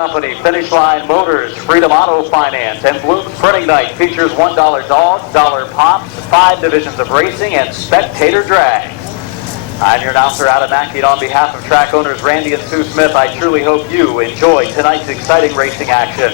Company, Finish Line Motors, Freedom Auto Finance, and Bloom's Printing Night features $1 dogs, dollar pops, 5 divisions of racing, and spectator drags. I'm your announcer, Adam Mackey, and on behalf of track owners Randy and Sue Smith, I truly hope you enjoy tonight's exciting racing action.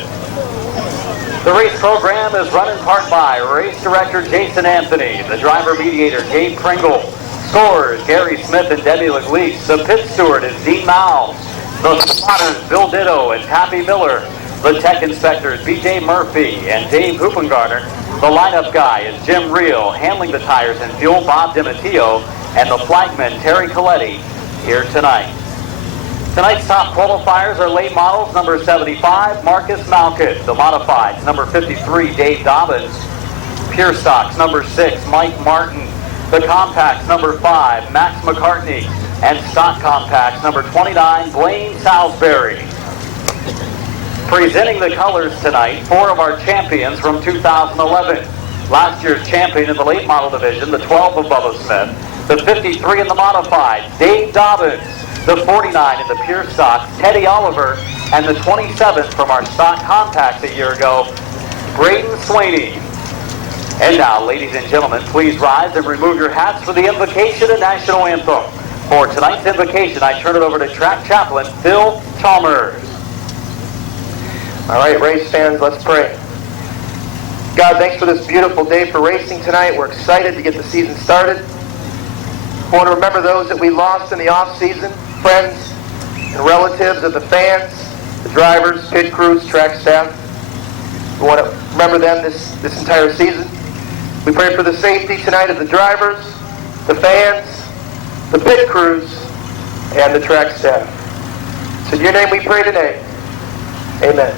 The race program is run in part by race director Jason Anthony, the driver mediator Gabe Pringle, scorers Gary Smith and Debbie Leglise, the pit steward is Dean Miles, the spotters Bill Ditto and Pappy Miller, the tech inspectors BJ Murphy and Dave Hoopengarner, the lineup guy is Jim Reel, handling the tires and fuel Bob DiMatteo, and the flagman Terry Coletti here tonight. Tonight's top qualifiers are late models number 75, Marcus Malkett, the modifieds number 53, Dave Dobbins, pure stocks number 6, Mike Martin, the compacts number 5, Max McCartney, and stock compacts number 29, Blaine Salisbury. Presenting the colors tonight, 4 of our champions from 2011. Last year's champion in the late model division, the 12 of Bubba Smith, the 53 in the modified, Dave Dobbins, the 49 in the pure stocks, Teddy Oliver, and the 27th from our stock compacts a year ago, Braden Swaney. And now, ladies and gentlemen, please rise and remove your hats for the invocation and national anthem. For tonight's invocation, I turn it over to track chaplain Phil Chalmers. All right, race fans, let's pray. God, thanks for this beautiful day for racing tonight. We're excited to get the season started. We want to remember those that we lost in the off-season, friends and relatives of the fans, the drivers, pit crews, track staff. We want to remember them this entire season. We pray for the safety tonight of the drivers, the fans, the pit crews, and the track staff. It's in your name we pray today. Amen.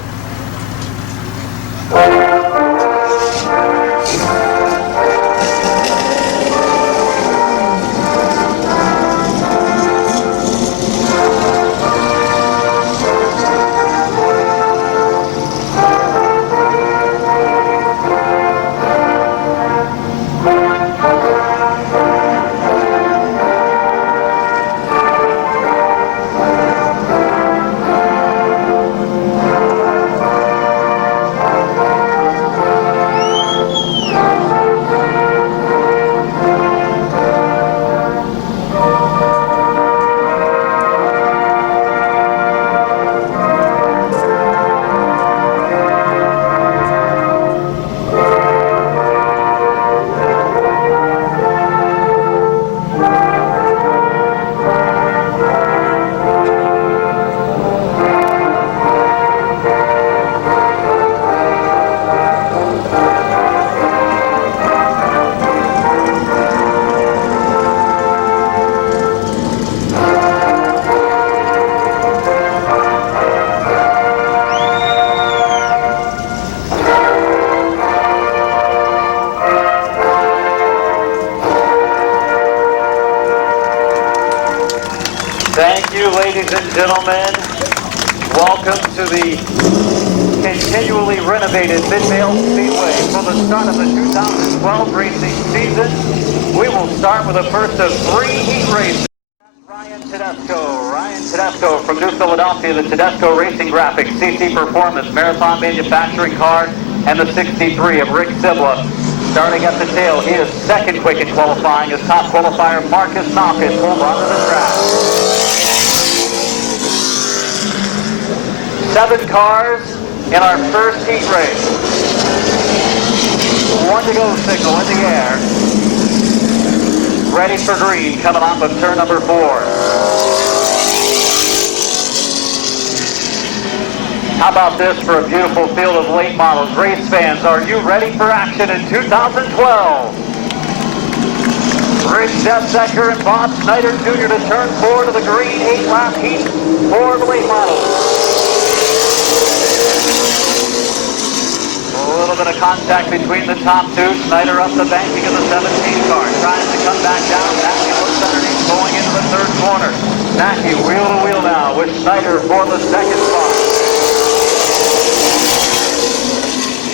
Thank you, ladies and gentlemen. Welcome to the continually renovated Midvale Speedway for the start of the 2012 racing season. We will start with the first of 3 heat races. Ryan Tedesco from New Philadelphia, the Tedesco Racing Graphics, CC Performance, Marathon Manufacturing Car, and the 63 of Rick Zibla. Starting at the tail, he is second quick in qualifying. His top qualifier, Marcus Malkett, pulled onto the track. 7 cars in our first heat race. 1 to go signal in the air. Ready for green coming off of turn number 4. How about this for a beautiful field of late models? Race fans, are you ready for action in 2012? Rich Defsecker and Bob Snyder Jr. to turn 4 to the green 8-lap heat for the late models. A little bit of contact between the top 2. Snyder up the banking of the 17 car. Tries to come back down. Mackey looks underneath, going into the 3rd corner. Mackey wheel to wheel now with Snyder for the 2nd spot.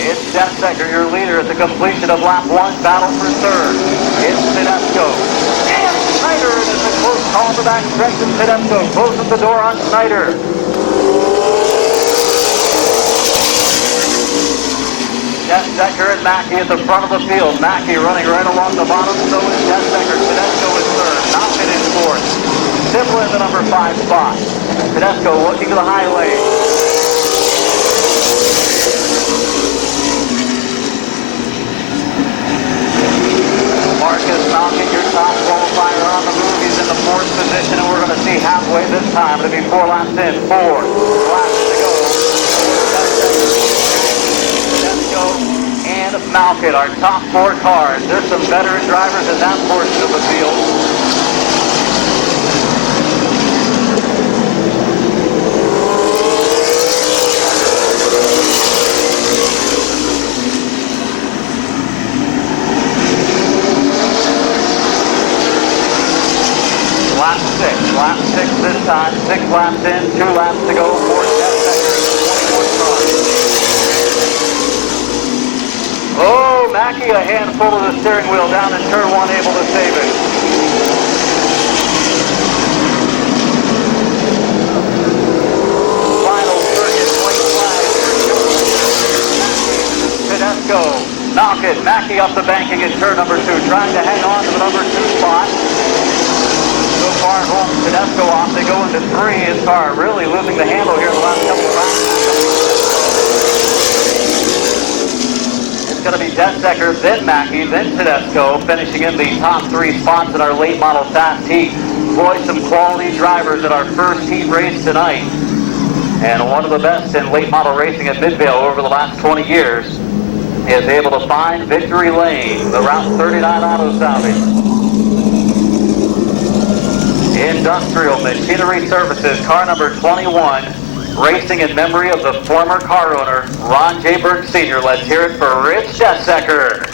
It's Defsecker, your leader at the completion of lap 1. Battle for 3rd. It's Tedesco. And Snyder, and it's a close call to back stretch, and Tedesco closes the door on Snyder. Detsecker and Mackey at the front of the field. Mackey running right along the bottom, so is Detsecker. Tedesco is third. Malkin is fourth. Simple in the number 5 spot. Tedesco looking to the high lane. Marcus Malkin, your top qualifier on the move. He's in the 4th position, and we're going to see halfway this time. It'll be 4 laps in. 4 laps to go. Tedesco and Malkin, our top 4 cars. There's some veteran drivers in that portion of the field. Lap 6 this time, 6 laps in, 2 laps to go for Detsecker in the 24th car. Oh, Mackey a handful of the steering wheel down in turn 1, able to save it. Final circuit, white flag. Tedesco, Malkin, Mackey up the banking in turn number 2, trying to hang on to the number 2 spot. So far home, Tedesco off, they go into 3. His car really losing the handle here in the last couple of rounds. It's going to be Detsecker, then Mackey, then Tedesco, finishing in the top 3 spots in our late model fast heat. Boy, some quality drivers at our first heat race tonight. And one of the best in late model racing at Midvale over the last 20 years is able to find victory lane, the Route 39 auto salvage. Industrial Machinery Services, car number 21, racing in memory of the former car owner, Ron J. Burke Sr. Let's hear it for Rich Detsecker.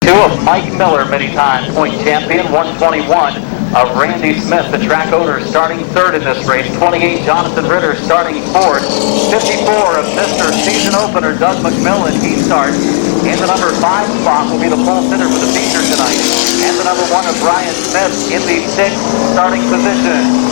Two of Mike Miller, many-time point champion, 121 of Randy Smith, the track owner, starting 3rd in this race. 28, Jonathan Ritter, starting 4th. 54 of Mr. Season Opener, Doug McMillan, he starts. And the number 5 spot will be the pole sitter for the feature tonight. And the number 1 of Brian Smith in the 6th starting position.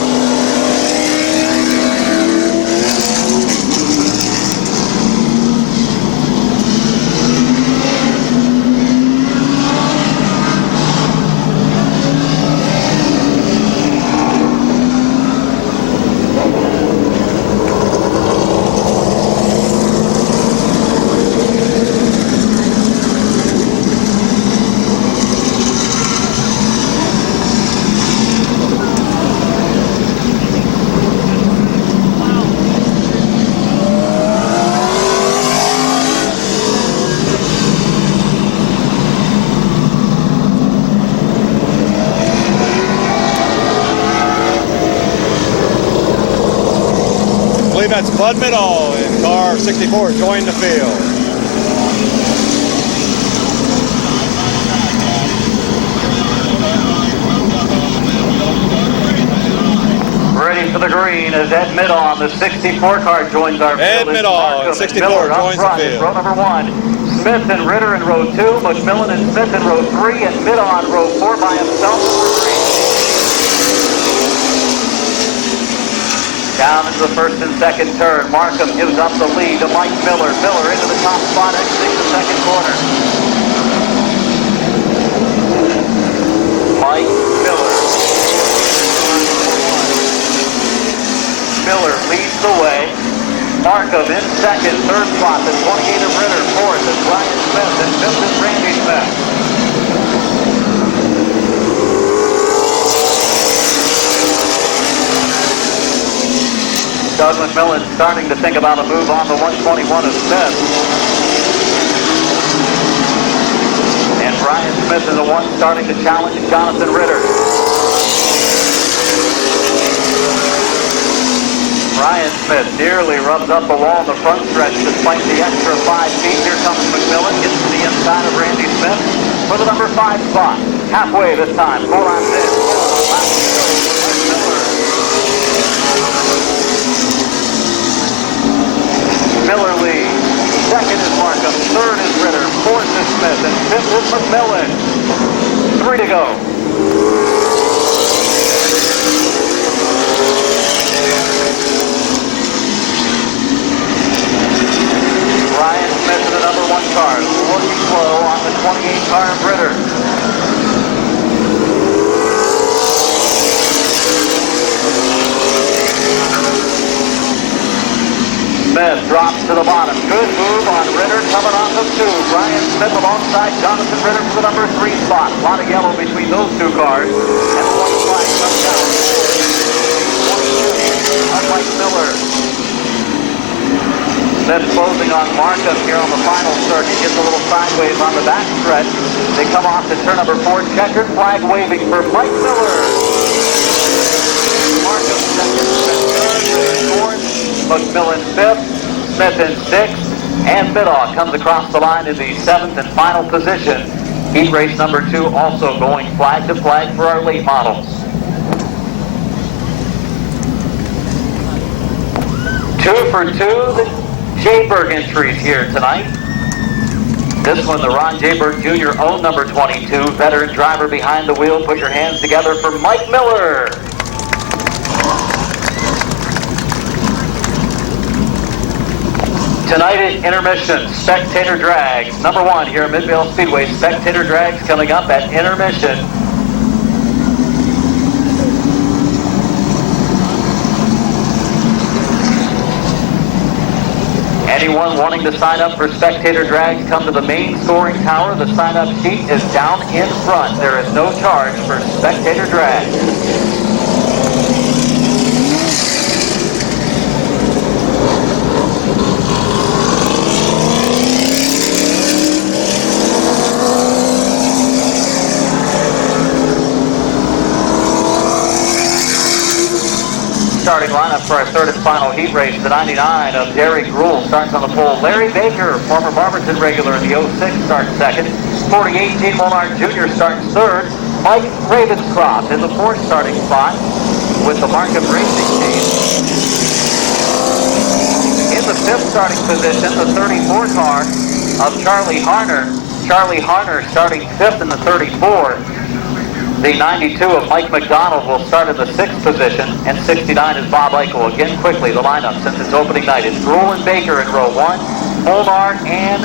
That's Bud Middle in car 64 joined the field. Ready for the green as Ed Middle, the 64 car, joins our field. Ed Middle, 64 joins the field. Row number 1, Smith and Ritter in row 2, McMillan and Smith in row 3, and Middle on row 4 by himself. Down into the 1st and 2nd turn. Markham gives up the lead to Mike Miller. Miller into the top spot, exiting the 2nd corner. Mike Miller. Miller leads the way. Markham in 2nd, 3rd spot, the 28 of Ritter. 4th is Brian Smith, and 5th is Randy Smith. Doug McMillan starting to think about a move on the 121 of Smith. And Brian Smith is the one starting to challenge Jonathan Ritter. Brian Smith nearly rubs up the wall in the front stretch despite the extra 5 feet. Here comes McMillan, gets to the inside of Randy Smith for the number 5 spot. Halfway this time, 4 laps in, 4 laps to go. Miller leads. 2nd is Markham. 3rd is Ritter. 4th is Smith. And 5th is McMillan. 3 to go. Smith drops to the bottom. Good move on Ritter coming off of 2. Brian Smith alongside Jonathan Ritter for the number 3 spot. A lot of yellow between those two cars. And the white flag comes down. 22 of Mike Miller. Smith closing on Markham here on the final circuit. Gets a little sideways on the back stretch. They come off to turn number 4. Checkered flag waving for Mike Miller. Markham second, Smith third, McMillan fifth, Smith in sixth, and Biddle comes across the line in the 7th and final position. Heat race number 2 also going flag to flag for our late models. 2 for 2, the Jayberg entries here tonight. This one, the Ron Jayberg Jr. owned number 22, veteran driver behind the wheel. Put your hands together for Mike Miller. Tonight at intermission, spectator drags. Number 1 here at Midvale Speedway, spectator drags coming up at intermission. Anyone wanting to sign up for spectator drags, come to the main scoring tower. The sign-up sheet is down in front. There is no charge for spectator drags. Starting lineup for our third and final heat race, the 99 of Derek Gruhl starts on the pole. Larry Baker, former Barberton regular in the 06, starts second. 48, Gene Molnar Jr. starts third. Mike Ravenscroft in the 4th starting spot with the Markham Racing team. In the 5th starting position, the 34 car of Charlie Harner. Charlie Harner starting 5th in the 34. The 92 of Mike McDonald will start in the 6th position, and 69 is Bob Eichel. Again, quickly, the lineup since it's opening night. It's Gruhl and Baker in row 1, Molnar and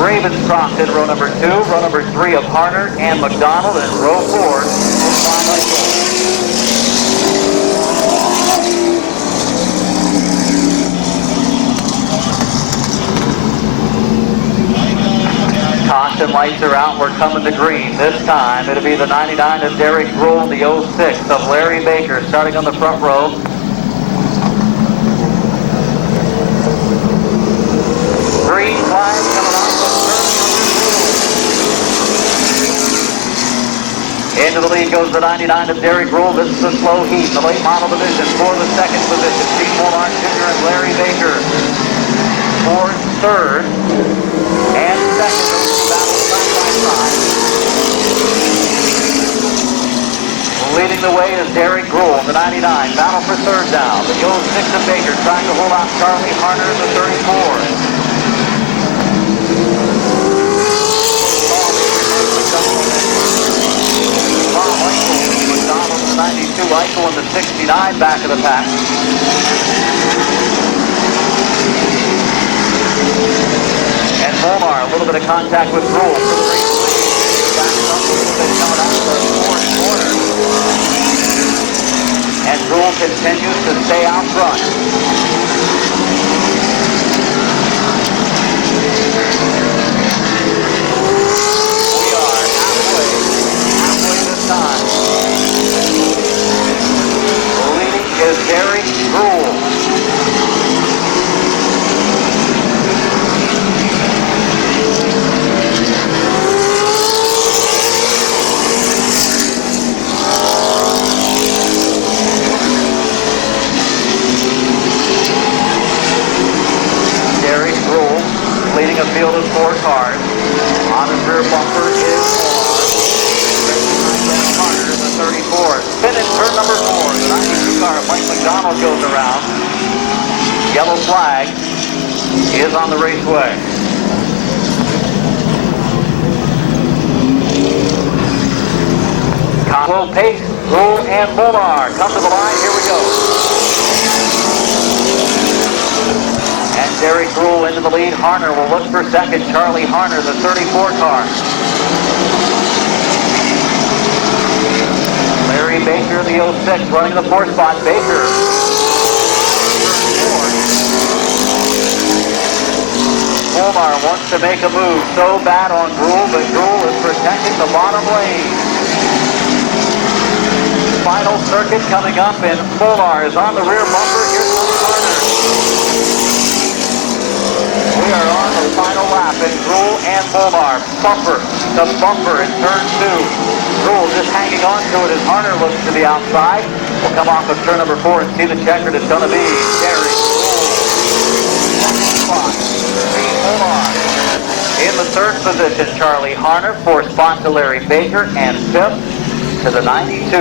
Ravenscroft in row number 2, row number 3 of Harner and McDonald, and row 4 is Bob Eichel. Caution lights are out, we're coming to green. This time it'll be the 99 of Derek Gruhl, the 06 of Larry Baker starting on the front row. Green flag coming off the turn. Into the lead goes the 99 of Derek Gruhl. This is a slow heat, the late model division for the 2nd position. Gene Molnar Jr. and Larry Baker for 3rd. And 2nd. Leading the way is Derek Gruhl, the 99. Battle for 3rd down. The 06 of Baker trying to hold out Charlie Harner, the 34. Bob Eichel, McDonald, the 92. Eichel in the 69 back of the pack. And Molnar, a little bit of contact with Gruhl for the race lead. Back up a little bit coming out of the 4th corner. And Gruhl continues to stay out front. We are halfway this time. Leading is Derek Gruhl. Leading a field of 4 cars. On his rear bumper is Harner, the 34. Spin in turn number 4. The 92 car of Mike McDonald goes around. Yellow flag is on the raceway. Slow pace, Gruhl and Molnar come to the line. Here we go. And Derek Gruhl into the lead. Harner will look for 2nd. Charlie Harner, the 34 car. Larry Baker, the 06, running the 4th spot. Baker. Volmar wants to make a move so bad on Gruhl, but Gruhl is protecting the bottom lane. Final circuit coming up, and Volmar is on the rear bumper. Here comes Harner. We are on the final lap, and Gruhl and Volmar bumper to bumper in turn 2. Gruhl just hanging on to it as Harner looks to the outside. We'll come off of turn number 4 and see the checkered. It's going to be Derek Gruhl. In the third position, Charlie Harner. 4th spot to Larry Baker, and 5th to the 92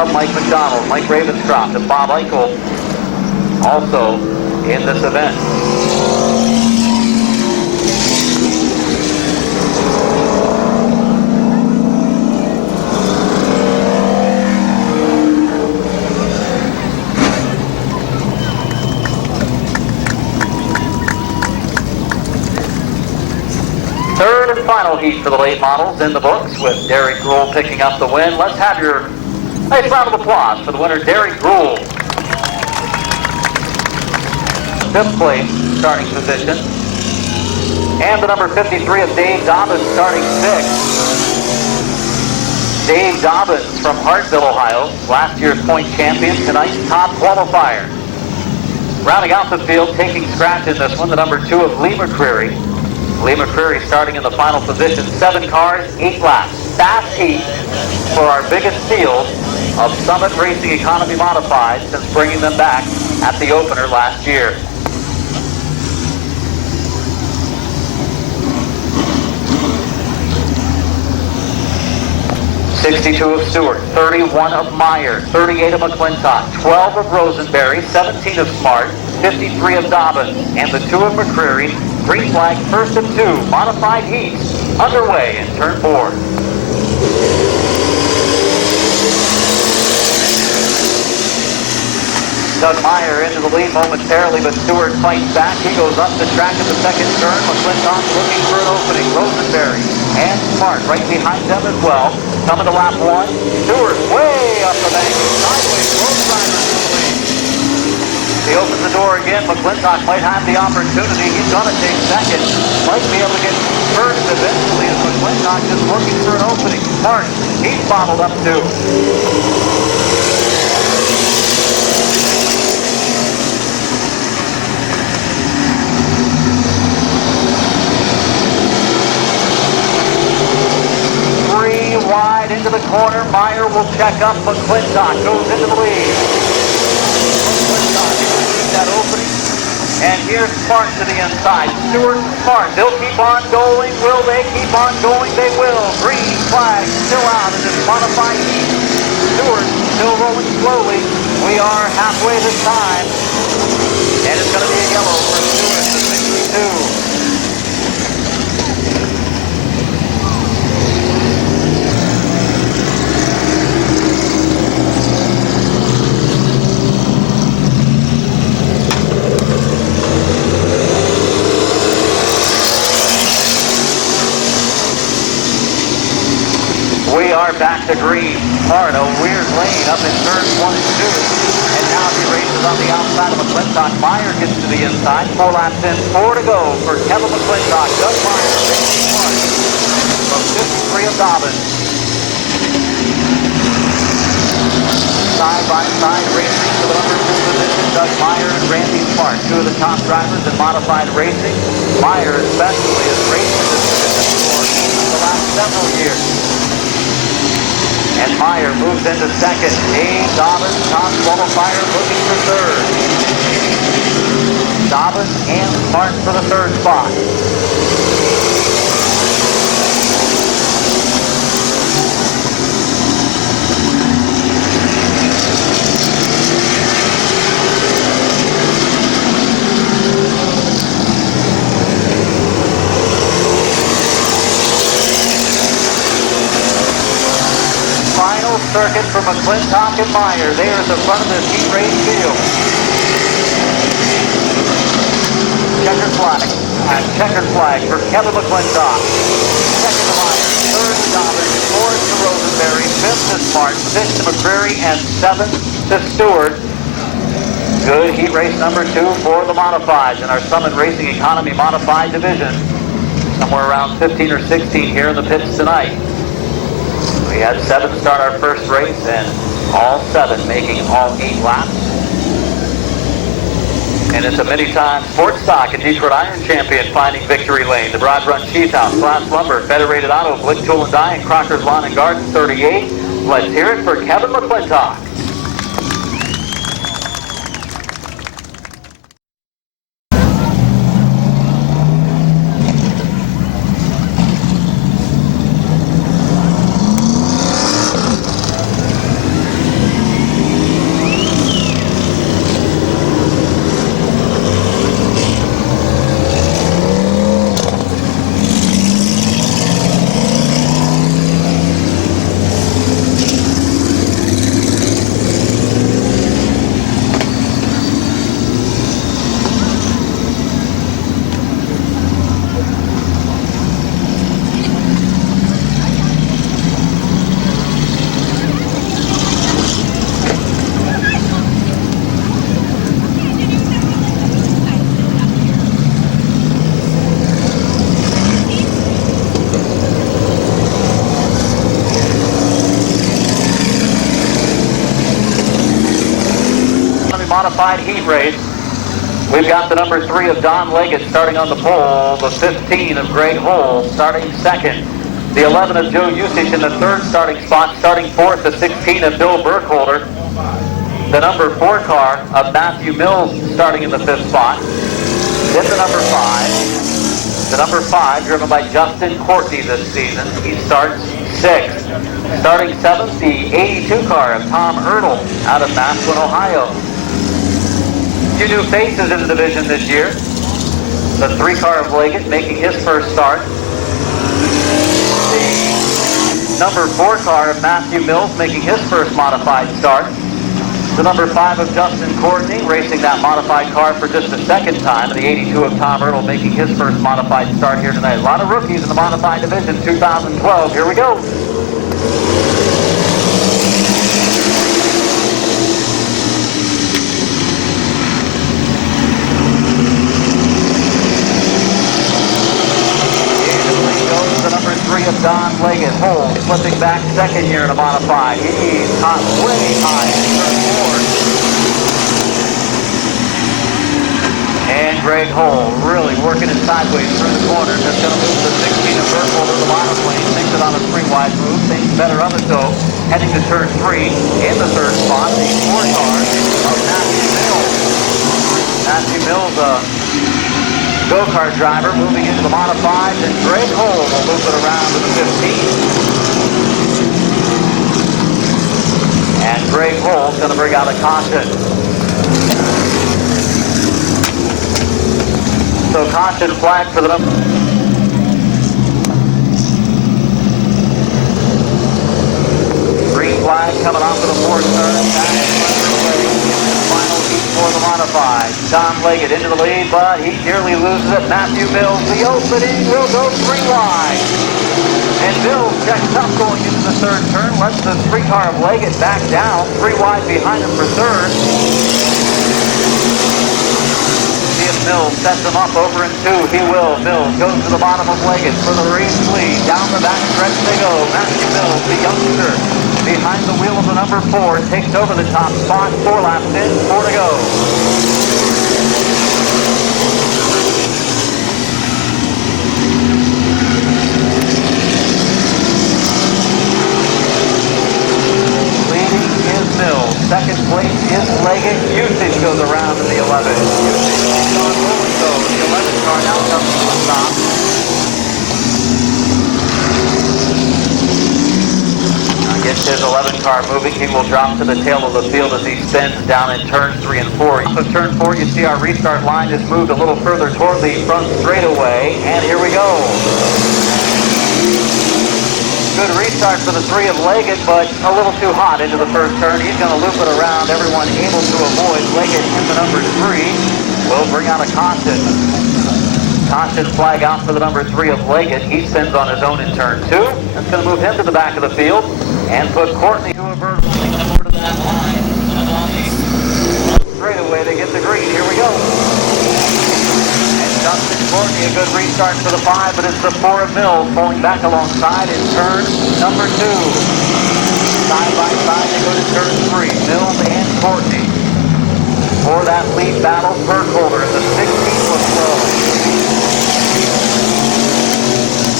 of Mike McDonald. Mike Ravenscroft and Bob Eichel also in this event. Third and final heat for the late models in the books, with Derek Gruhl picking up the win. Let's have your nice round of applause for the winner, Derek Gruhl. 5th place starting position. And the number 53 of Dave Dobbins starting 6th. Dave Dobbins from Hartville, Ohio, last year's point champion, tonight's top qualifier. Rounding out the field, taking scratch in this one, the number 2 of Lee McCreary. Lee McCreary starting in the final position. 7 cars, 8 laps. Fast heat for our biggest field of Summit Racing Economy Modified since bringing them back at the opener last year. $62 of Stewart, 31 of Meyer, 38 of McClintock, 12 of Rosenberry, 17 of Smart, 53 of Dobbins, and the 2 of McCreary. Green flag, first of 2 modified heats underway in turn 4. Doug Meyer into the lead momentarily, but Stewart fights back. He goes up the track in the second turn. McClintock looking for an opening. Rosenberry and Smart right behind them as well. Coming to lap 1. Stewart way up the bank. Sideways, both drivers in the lead. He opens the door again. McClintock might have the opportunity. He's going to take second. Might be able to get first eventually as McClintock is looking for an opening. Smart, he's bottled up too. Wide into the corner. Meyer will check up. McClintock goes into the lead. McClintock sees that opening. And here's Smart to the inside. Stewart and Smart. They'll keep on going. Will they keep on going? They will. Green flag still out in this modified heat. Stewart still rolling slowly. We are halfway this time. And it's going to be a yellow for Stewart to 62. We are back to green. Hard, a weird lane up in turns 1 and 2. And now he races on the outside of McClintock. Meyer gets to the inside. 4 laps in, 4 to go for Kevin McClintock. Doug Meyer, 61 from 53 of Dobbins. Side by side racing for the number 2 position. Doug Meyer and Randy Smart, 2 of the top drivers in modified racing. Meyer especially has raced in this position for the last several years. And Meyer moves into second. Dave Dobbins, top qualifier, looking for third. Dobbins and Smart for the third spot. Final circuit for McClintock and Meyer. They are at the front of this heat race field. Checkered flag for Kevin McClintock. Second to Meyer, third to Dobbins, fourth to Rosenberry, fifth to Smart, sixth to McCreary, and seventh to Stewart. Good heat race number 2 for the modifieds in our Summit Racing Economy Modified Division. Somewhere around 15 or 16 here in the pits tonight. We had 7 start our first race, and all 7 making all 8 laps. And it's a many-time sports stock and Detroit Iron champion finding victory lane. The Broad Run Cheese House, Glass Lumber, Federated Auto, Blick Tool and Die, and Crocker's Lawn and Garden 38. Let's hear it for Kevin McClintock. Modified heat race. We've got the number 3 of Don Leggett starting on the pole, the 15 of Greg Hull starting second, the 11 of Joe Usich in the third starting spot, starting fourth, the 16 of Bill Burkholder, the number 4 car of Matthew Mills starting in the 5th spot, then the number 5. The number 5 driven by Justin Courtney this season. He starts 6th. Starting 7th, the 82 car of Tom Ertl out of Massillon, Ohio. Few new faces in the division this year. The 3 car of Leggett making his first start. The number 4 car of Matthew Mills making his first modified start. The number 5 of Justin Courtney racing that modified car for just the second time. And the 82 of Tom Ertl making his first modified start here tonight. A lot of rookies in the modified division 2012. Here we go. Of Don Leggett, Hull slipping back second year in a modified. He's caught way high in turn 4. And Greg Hull really working it sideways through the corners. That's going to move the 16 of Burkholder to the monoplane. Thinks it on a 3-wide move. Thinks better of it though. Heading to turn 3 in the 3rd spot. The 4 car of Matthew Mills. Matthew Mills, go-kart driver moving into the modified, and Greg Hull will move it around to the 15. And Greg Hull's going to bring out a caution. So caution flag for the number. Green flag coming off of the 4th turn. Final heat for the modified. Don Leggett into the lead, but he nearly loses it. Matthew Mills, the opening will go 3 wide. And Mills checks up going into the 3rd turn, lets the 3 car of Leggett back down, 3 wide behind him for 3rd. See if Mills sets him up over in 2. He will. Mills goes to the bottom of Leggett for the race lead. Down the back stretch they go. Matthew Mills, the youngster, behind the wheel of the number 4, takes over the top spot. 4 laps in, 4 to go. Leading is Mills. Second place is Leggett. Usage goes around in the 11. Usage keeps on rolling though. The 11 car now comes to a stop. Gets his 11 car moving. He will drop to the tail of the field as he spins down in turns 3 and 4. Off of turn 4, you see our restart line has moved a little further toward the front straightaway, and here we go. Good restart for the 3 of Leggett, but a little too hot into the 1st turn. He's going to loop it around. Everyone able to avoid. Leggett in the number 3 will bring out a caution. Caution flag out for the number 3 of Leggett. He spins on his own in turn 2. That's going to move him to the back of the field and put Courtney to a vertical. Take him over to that line. And on the straightaway. Speedway. They get the green. Here we go. And Justin Courtney, a good restart for the 5, but it's the 4 of Mills pulling back alongside in turn number 2. Side by side, they go to turn 3. Mills and Courtney. For that lead battle, Burkholder in the 16th was slow.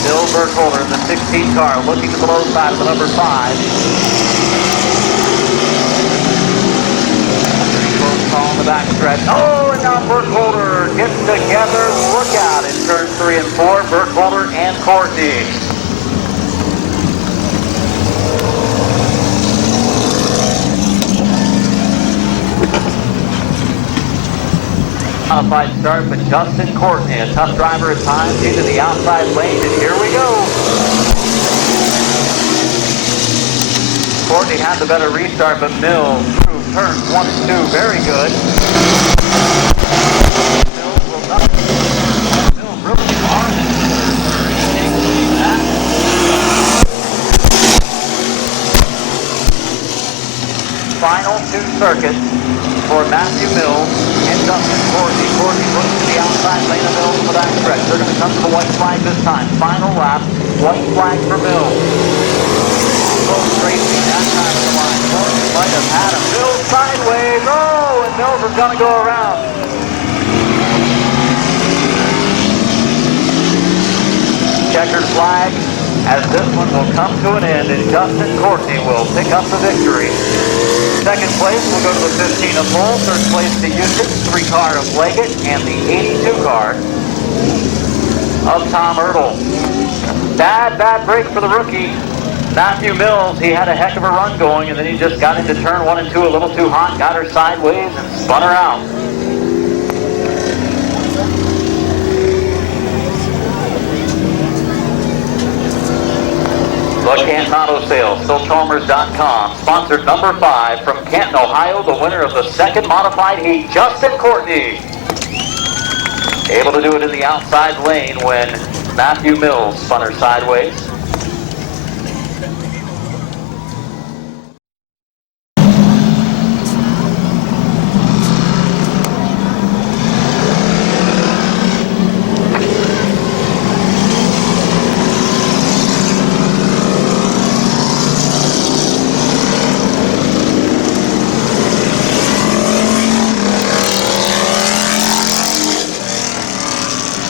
Bill Burkholder in the 16th car, looking to the low side of the number 5. On the back stretch. Oh, and now Burkholder gets together. Look out in turn 3 and 4. Burkholder and Courtney. Modified start, but Justin Courtney, a tough driver at times, into the outside lane, and here we go. Courtney had the better restart, but Mills through turns 1 and 2, very good. Mills will not. Mills really hard. Final 2 circuits for Matthew Mills and Justin Courtney. Courtney looks to the outside lane of Mills in the back stretch. They're going to come to the white flag this time. Final lap, white flag for Mills. Racing that time of the line. Courtney might have had him. Mills sideways. Oh, and Mills is going to go around. Checkered flag as this one will come to an end, and Justin Courtney will pick up the victory. Second place will go to the 15 of Bull. Third place to Houston, 3 car of Leggett, and the 82 car of Tom Ertl. Bad break for the rookie. Matthew Mills, he had a heck of a run going, and then he just got into turn 1 and 2 a little too hot, got her sideways, and spun her out. The Canton Auto Sales, StillChalmers.com, sponsored number 5 from Canton, Ohio, the winner of the 2nd modified heat, Justin Courtney. Able to do it in the outside lane when Matthew Mills spun her sideways.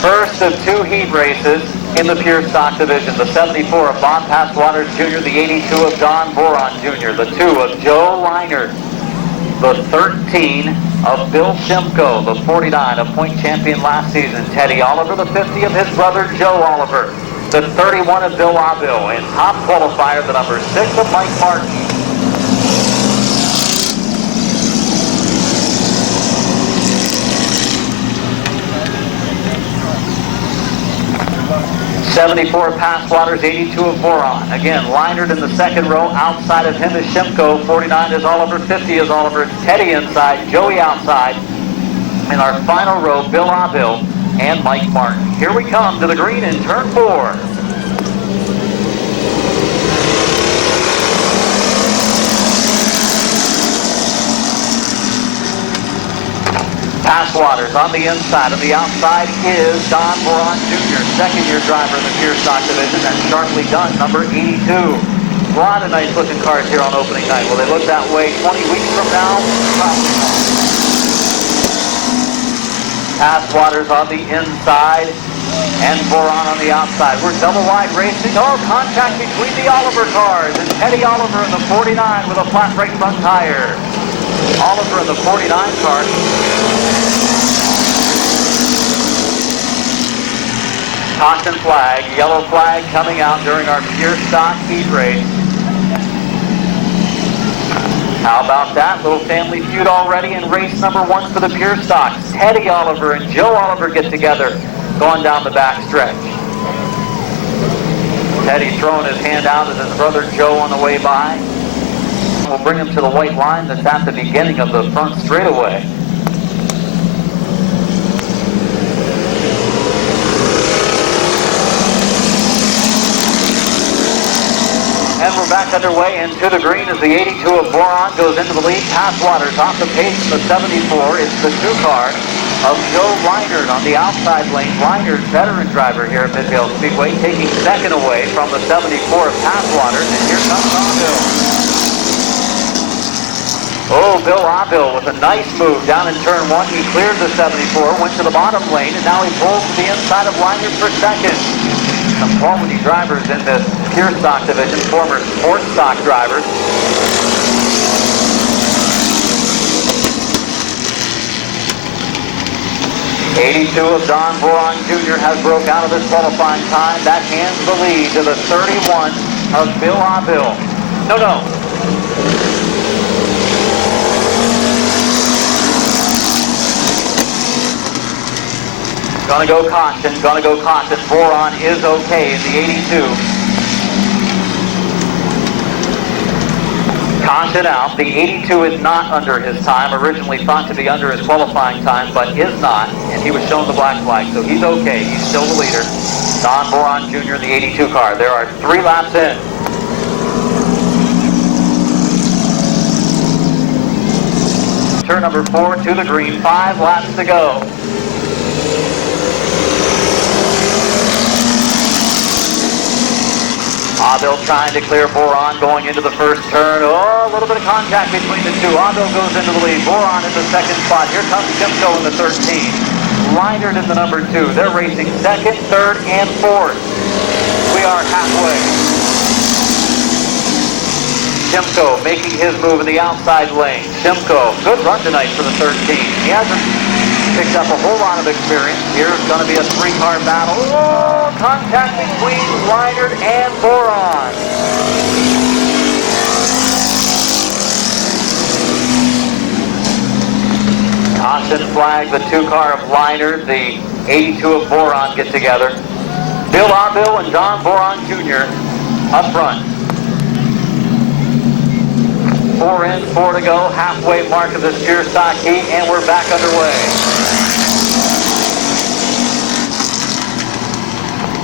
First of 2 heat races in the pure stock division. The 74 of Bob Passwaters Jr., the 82 of Don Boron Jr., the 2 of Joe Leinert, the 13 of Bill Simcoe, the 49 of point champion last season, Teddy Oliver, the 50 of his brother Joe Oliver, the 31 of Bill Abil, and top qualifier, the number 6 of Mike Martin. 74 Passwaters, 82 of Boron. Again, Leinert in the 2nd row. Outside of him is Simcoe. 49 is Oliver. 50 is Oliver. Teddy inside. Joey outside. In our final row, Bill Abil and Mike Martin. Here we come to the green in turn 4. Passwaters on the inside. On the outside is Don Boron Jr., 2nd-year driver in the pure stock division. That's sharply done, number 82. A lot of nice looking cars here on opening night. Will they look that way 20 weeks from now? Probably not. Passwaters on the inside and Boron on the outside. We're double wide racing. Oh, contact between the Oliver cars, and Teddy Oliver in the 49 with a flat brake front tire. Oliver in the 49 car. Caution flag, yellow flag coming out during our pure stock heat race. How about that? Little family feud already in race number 1 for the pure stocks. Teddy Oliver and Joe Oliver get together going down the back stretch. Teddy throwing his hand out at his brother Joe on the way by. We'll bring him to the white line that's at the beginning of the front straightaway. And we're back underway into the green as the 82 of Boron goes into the lead. Passwater's off the pace in the 74. It's the 2 car of Joe Reinert on the outside lane. Reinert, veteran driver here at Midvale Speedway, taking second away from the 74 of Passwater. And here comes Bill. Oh, Bill Aville with a nice move down in turn 1. He cleared the 74, went to the bottom lane, and now he pulls to the inside of Reinert for second. Some quality drivers in this pure stock division, former sports stock drivers. '82 of Don Boron Jr. has broke out of this qualifying time. That hands the lead to the 31 of Bill Aville. No. Gonna go caution. Boron is okay in the 82. Caution out. The 82 is not under his time. Originally thought to be under his qualifying time, but is not. And he was shown the black flag, so he's okay. He's still the leader. Don Boron Jr. in the 82 car. There are 3 laps in. Turn number 4 to the green. 5 laps to go. Aville trying to clear Boron going into the first turn. Oh, a little bit of contact between the two. Aville goes into the lead. Boron in the second spot. Here comes Simcoe in the 13. Reinert in the number 2. They're racing second, third, and fourth. We are halfway. Simcoe making his move in the outside lane. Simcoe, good run tonight for the 13. He hasn't picked up a whole lot of experience. Here's going to be a 3-car battle. Oh, contact between Reinert and Boron. Caution flag, the 2-car of Reinert, the 82 of Boron get together. Bill Aville and Don Boron Jr. up front. 4 in, 4 to go, halfway mark of this pure stock heat, and we're back underway.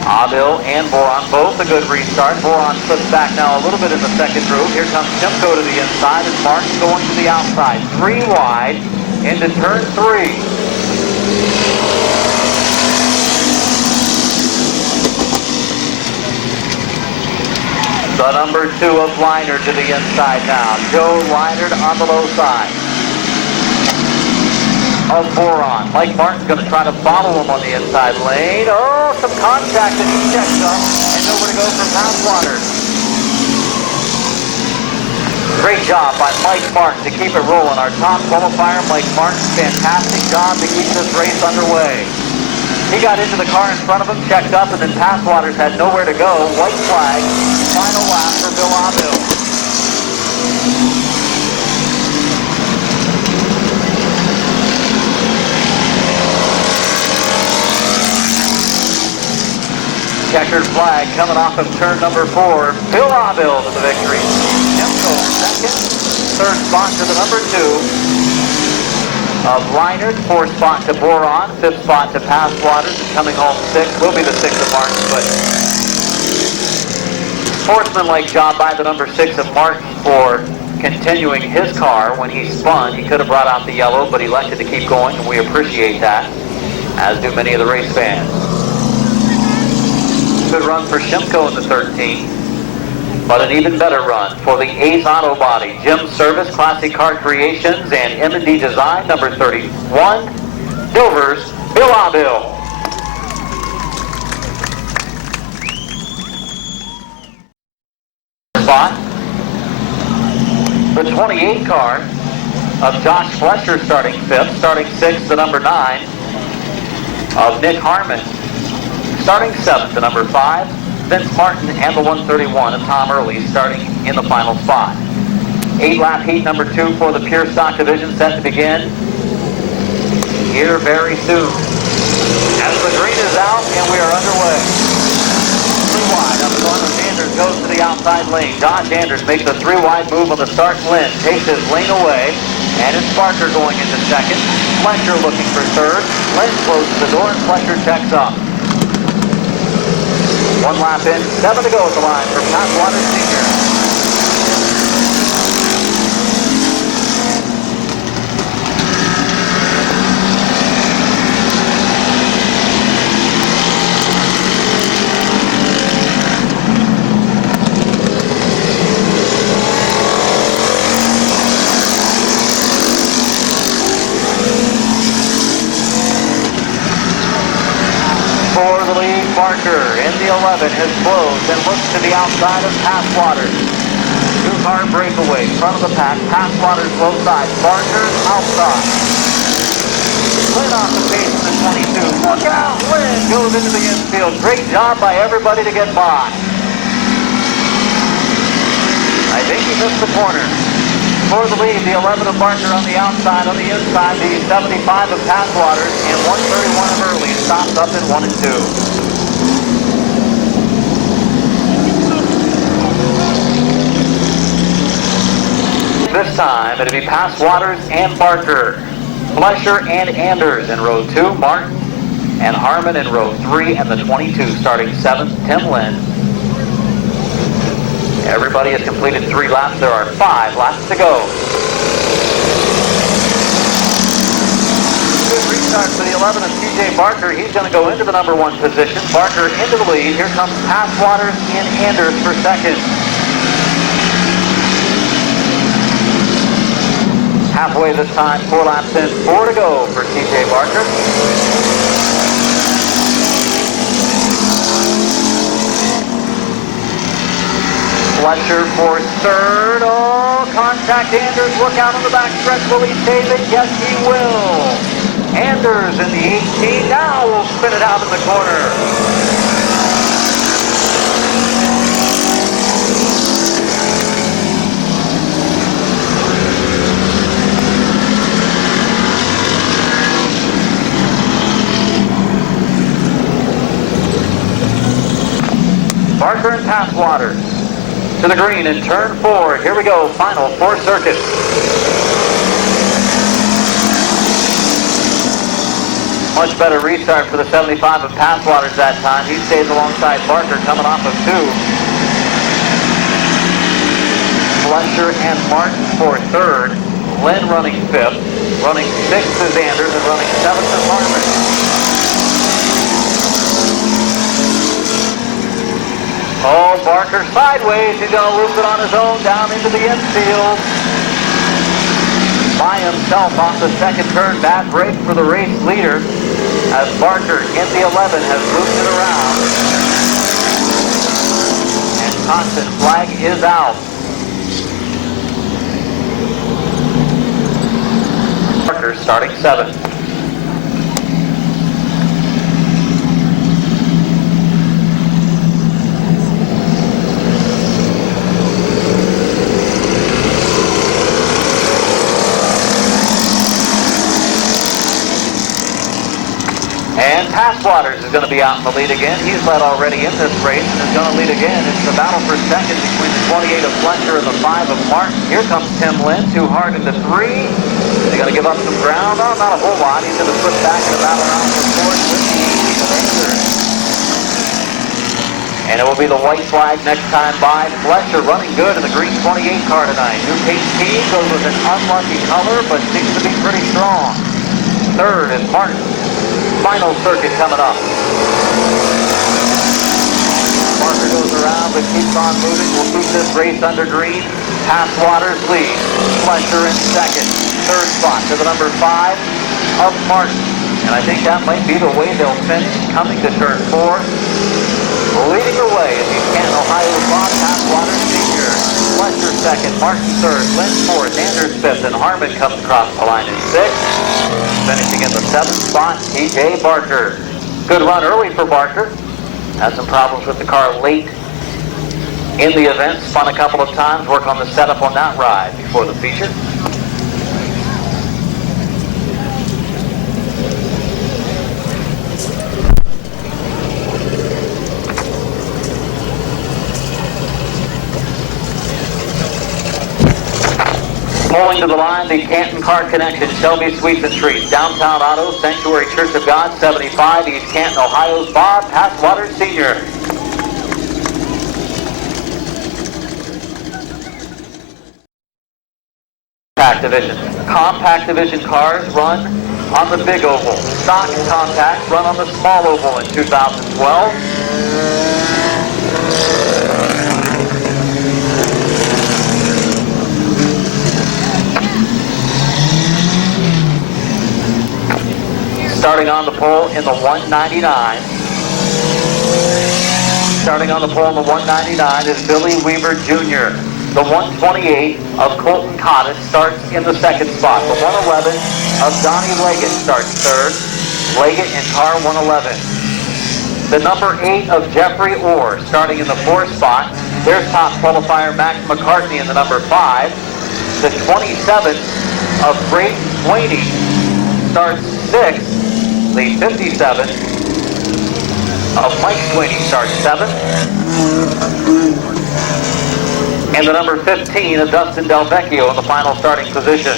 Aville and Boron, both a good restart. Boron slips back now a little bit in the second groove. Here comes Simcoe to the inside, and Martin going to the outside. 3 wide into turn 3. The number 2 of Reinert to the inside now. Joe Reinert on the low side of Boron. Mike Martin's going to try to follow him on the inside lane. Oh, some contact and he checks up. And nowhere to go for Passwater. Great job by Mike Martin to keep it rolling. Our top qualifier, Mike Martin, fantastic job to keep this race underway. He got into the car in front of him, checked up, and then Passwater's had nowhere to go. White flag, final lap for Bill Aville. Checkered flag coming off of turn number 4. Bill Aville to the victory. Simcoe second, third spot to the number 2. Of Reinert, 4th spot to Boron, 5th spot to Passwater, coming home 6th, will be the 6th of Martin, but sportsmanlike job by the number 6 of Martin for continuing his car. When he spun, he could have brought out the yellow, but he elected to keep going, and we appreciate that, as do many of the race fans. Good run for Simcoe in the 13. But an even better run for the Ace Auto Body, Jim Service, Classic Car Creations, and M&D Design, number 31, Dover's Bill Aville. Spot, the 28 car of Josh Fletcher starting 5th, starting 6th, the number 9 of Nick Harmon, starting 7th, the number 5. Vince Martin and the 131 of Tom Early starting in the final spot. 8-lap heat number 2 for the pure stock division set to begin here very soon. As the green is out and we are underway. 3 wide up front of Anders goes to the outside lane. Josh Anders makes a 3 wide move on the start. Lynn takes his lane away, and it's Barker going into second. Fletcher looking for third. Lynn closes the door and Fletcher checks up. 1 lap in, 7 to go at the line for Passwater Sr. in the 11 has closed and looks to the outside of Passwater. Two-car breakaway, front of the pack, Passwater's low side, Barker outside. Lynn off the pace in the 22. Look out, Lynn goes into the infield. Great job by everybody to get by. I think he missed the corner. For the lead, the 11 of Barker on the outside, on the inside, the 75 of Passwater, and 131 of Early stops up in 1 and 2. This time, it'll be Passwaters and Barker. Flesher and Anders in row 2, Martin and Harmon in row 3, and the 22 starting 7th, Tim Lynn. Everybody has completed 3 laps. There are 5 laps to go. Good restart for the 11 of TJ Barker. He's going to go into the number 1 position. Barker into the lead. Here comes Passwaters and Anders for second. Halfway this time, 4 laps in, 4 to go for TJ Barker. Fletcher for third. Oh, contact Anders. Look out on the back stretch. Will he save it? Yes, he will. Anders in the 18. Now will spin it out in the corner. Barker and Passwater to the green in turn 4. Here we go, final 4 circuits. Much better restart for the 75 of Passwaters that time. He stays alongside Barker coming off of 2. Fletcher and Martin for third. Lynn running 5th. Running 6th is Anders, and running 7th is Harmon. Oh, Barker sideways. He's going to loop it on his own down into the infield. By himself off the second turn. Bad break for the race leader as Barker in the 11 has looped it around. And constant flag is out. Barker starting 7th. And Passwaters is going to be out in the lead again. He's led already in this race and is going to lead again. It's the battle for second between the 28 of Fletcher and the 5 of Martin. Here comes Tim Lynn, too hard into 3. Is he going to give up some ground? Oh, not a whole lot. He's going to slip back in the battle round for fourth with the 18 of Anders. And it will be the white flag next time by. Fletcher running good in the green 28 car tonight. New Pace T goes with an unlucky color, but seems to be pretty strong. Third is Martin. Final circuit coming up. Barker goes around but keeps on moving. We'll keep this race under green. Passwaters lead. Fletcher in second. Third spot to the number 5 of Martin. And I think that might be the way they'll finish. Coming to turn 4. Leading the way is East Canton, Ohio's Bob Passwater Sr. Fletcher second. Martin third. Lynn fourth. Anders fifth. And Harmon comes across the line in 6th. Finishing in the 7th spot, TJ Barker. Good run early for Barker. Had some problems with the car late in the event. Spun a couple of times. Work on the setup on that ride before the feature. Pulling to the line, the Canton Car Connection, Shelby Sweets and Treats, Downtown Auto, Sanctuary Church of God, 75, East Canton, Ohio's Bob Passwater Sr. Compact division cars run on the big oval. Stock and compact run on the small oval in 2012. Starting on the pole in the 199. Starting on the pole in the 199 is Billy Weaver Jr. The 128 of Colton Cottis starts in the second spot. The 111 of Donnie Leggett starts third. Leggett in car 111. The number 8 of Jeffrey Orr starting in the fourth spot. There's top qualifier Max McCartney in the number 5. The 27 of Brayden Sweeney starts 6th. The 57 of Mike Sweeney starts 7th. And the number 15 of Dustin Delvecchio in the final starting position.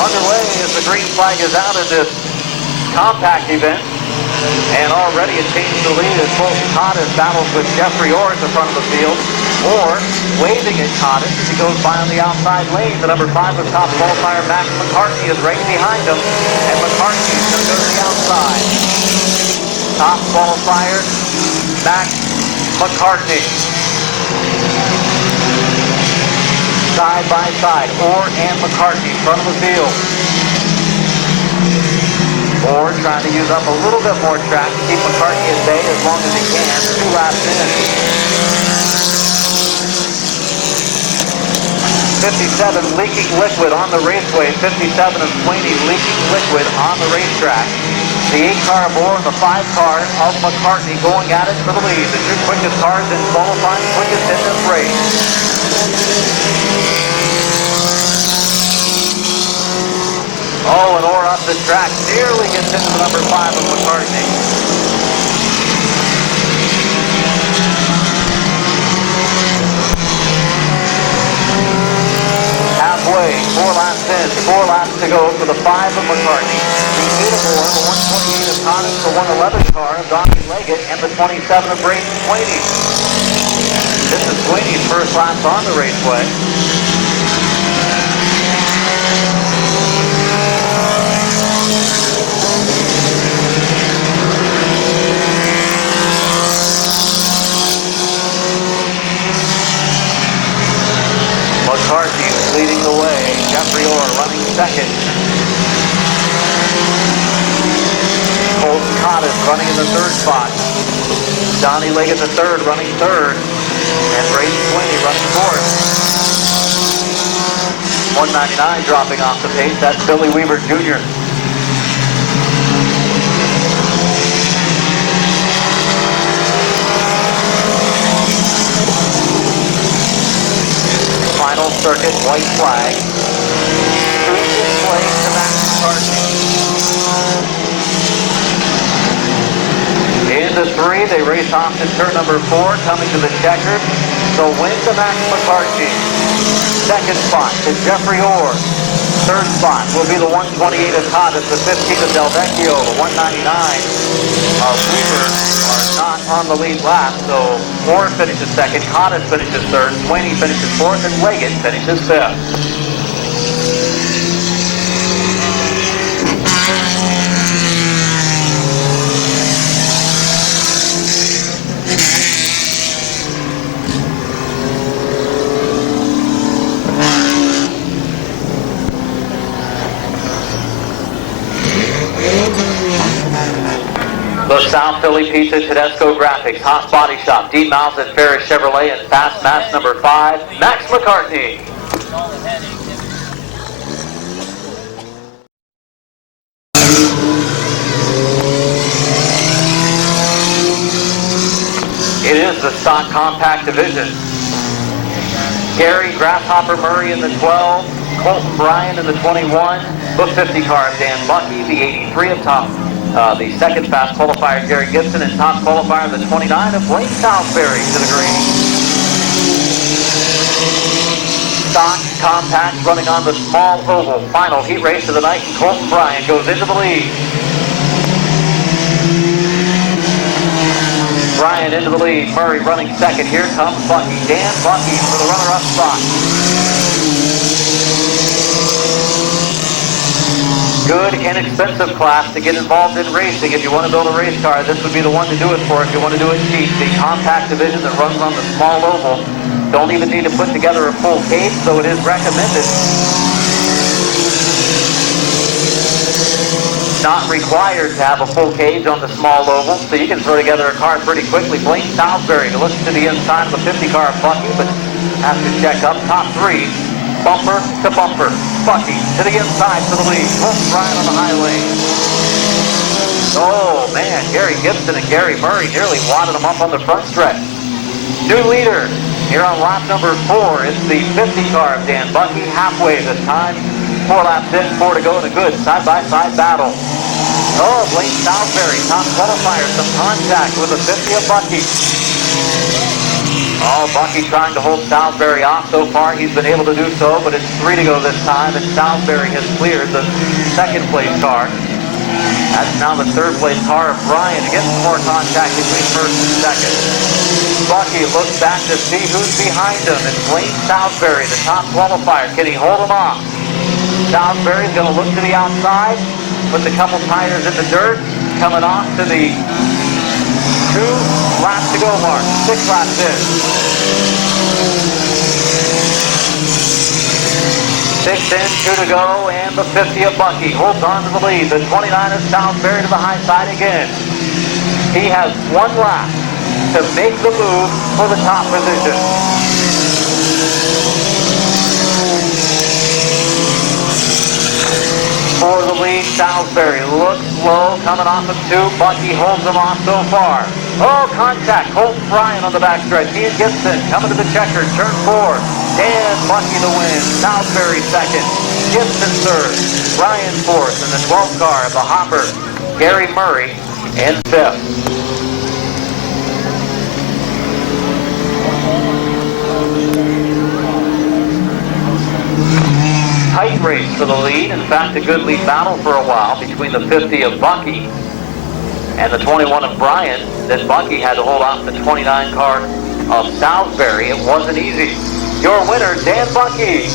Underway as the green flag is out of this compact event. And already a change to lead as Colton Cottis battles with Jeffrey Orr at the front of the field. Orr waving at Cottis as he goes by on the outside lane. The number 5 of top qualifier Max McCartney is right behind him. And McCartney is going to go to the outside. Top qualifier Max McCartney. Side by side, Orr and McCartney, front of the field. Orr trying to use up a little bit more track to keep McCartney at bay as long as he can. 2 laps in. 57 leaking liquid on the raceway. 57 of Sweeney leaking liquid on the racetrack. The 8 car of Orr and the 5 car of McCartney going at it for the lead. The 2 quickest cars in qualifying, quickest in this race. Oh, and Orr up the track, nearly gets into the number 5 of McCartney. Halfway, 4 laps in, 4 laps to go for the 5 of McCartney. The 8 of Orr, the 128 of Cottis, the 111 car of Donnie Leggett, and the 27 of Brayden Sweeney. This is Sweeney's first lap on the raceway. McCartney leading the way. Jeffrey Orr running second. Colton Cottis running in the third spot. Donnie Leggett the third, running third. And Brayden Sweeney running fourth. 199 dropping off the pace. That's Billy Weaver Jr. Final circuit, white flag. Previous place to Max McCartney. Into 3, they race off to turn number 4, coming to the checkered. So win to Max McCartney. Second spot to Jeffrey Orr. Third spot will be the 128 of Cottis, the 15 of Delvecchio, the 199 of Weaver are not on the lead lap, so Orr finishes second, Cottis finishes third, Sweeney finishes fourth, and Leggett finishes fifth. The South Philly Pizza Tedesco Graphics, Haas Body Shop, Dean Miles at Ferris Chevrolet, and Fast Mass number 5, Max McCartney. It is the stock compact division. Gary Grasshopper Murray in the 12, Colton Bryan in the 21, the 50 car of Dan Bucky, the 83 of top. The second fast qualifier, Gary Gibson, and top qualifier, the 29 of Blaine Southbury to the green. Stock compact running on the small oval. Final heat race of the night, and Colton Bryan goes into the lead. Bryan into the lead, Murray running second. Here comes Bucky. Dan Bucky for the runner-up spot. good, inexpensive class to get involved in racing. If you want to build a race car, this would be the one to do it for. If you want to do it cheap, the compact division that runs on the small oval. Don't even need to put together a full cage, though it is recommended. Not required to have a full cage on the small oval, so you can throw together a car pretty quickly. Blaine Salisbury looks to the inside of the 50 car of Bucky, but has to check up. Top three, bumper to bumper. Bucky to the inside for the lead. Wolf Ryan on the high lane. Oh man, Gary Gibson and Gary Murray nearly wadded them up on the front stretch. New leader here on lap number 4. It's the 50 car of Dan Bucky, halfway this time. 4 laps in, 4 to go in a good side-by-side battle. Oh, Blaine Salisbury, top qualifier, some contact with the 50 of Bucky. Oh, Bucky trying to hold Salisbury off so far. He's been able to do so, but it's 3 to go this time, and Salisbury has cleared the second place car. That's now the third place car of Brian. Again, more contact between first and second. Bucky looks back to see who's behind him. It's Blaine Salisbury, the top qualifier. Can he hold him off? Salisbury's going to look to the outside, put a couple tires in the dirt, coming off to the 2 laps to go mark. 6 laps in. 6 in, 2 to go, and the 50 of Bucky holds on to the lead. The 29 of Salisbury to the high side again. He has 1 lap to make the move for the top position. For the lead, Salisbury looks low, coming off of 2. Bucky holds him off so far. Oh, contact. Colton Bryan on the backstretch. Ian Gibson coming to the checker. Turn 4. Dan Bucky the win. Salisbury second. Gibson third. Bryan fourth. And the 12th car of the Hopper, Gary Murray in 5th. Tight race for the lead. In fact, a good lead battle for a while between the 50 of Bucky and the 21 of Bryan. Then Bucky had to hold off the 29 car of Salisbury. It wasn't easy. Your winner, Dan Bucky.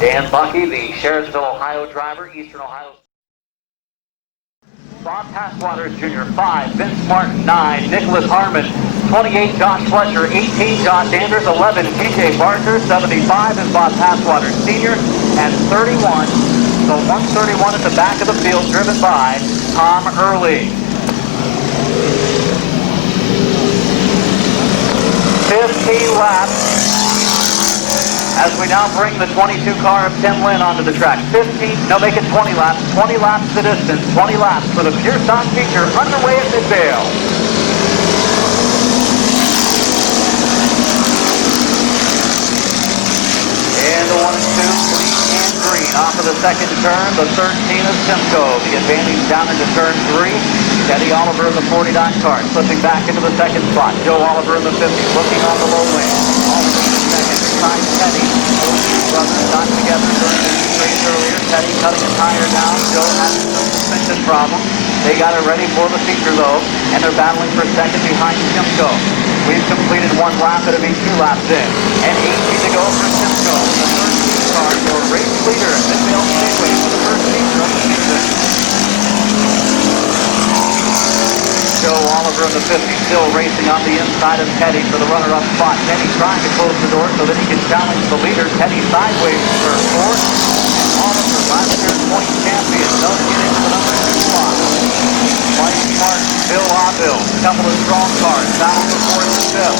Dan Bucky, the Sheriffsville, Ohio driver, Eastern Ohio. Bob Passwater Jr., 5, Vince Martin, 9, Nicholas Harmon, 28, Josh Fletcher, 18, Josh Anders, 11, TJ Barker, 75, and Bob Passwater Sr., and 31, the 131 at the back of the field, driven by Tom Early. 15 laps as we now bring the 22 car of Tim Lynn onto the track. 15, no, make it 20 laps. 20 laps the distance. 20 laps for the Pure Stock feature underway at Midvale. And the 1 and 2, clean and green off of the second turn. The 13 of Simcoe. The advantage down into turn 3. Teddy Oliver in the 49 car, slipping back into the second spot. Joe Oliver in the 50, looking on the low lane. Oliver in the second, beside Teddy. Those two brothers got together during the race earlier. Teddy cutting a tire down. Joe had some suspension problem. They got it ready for the feature though, and they're battling for second behind Simcoe. We've completed 1 lap. It'll be 2 laps in. And 18 to go for Simcoe. The 13 car for race leader at Midvale Speedway for the first feature of the season. Joe Oliver in the 50 still racing on the inside of Teddy for the runner-up spot. Teddy trying to close the door so that he can challenge the leader. Teddy sideways for 4th. And Oliver, last year's point champion, does get into the number 2 spot. Mike Martin, Bill Aubill, a couple of strong cars, battle for 4th and 5th.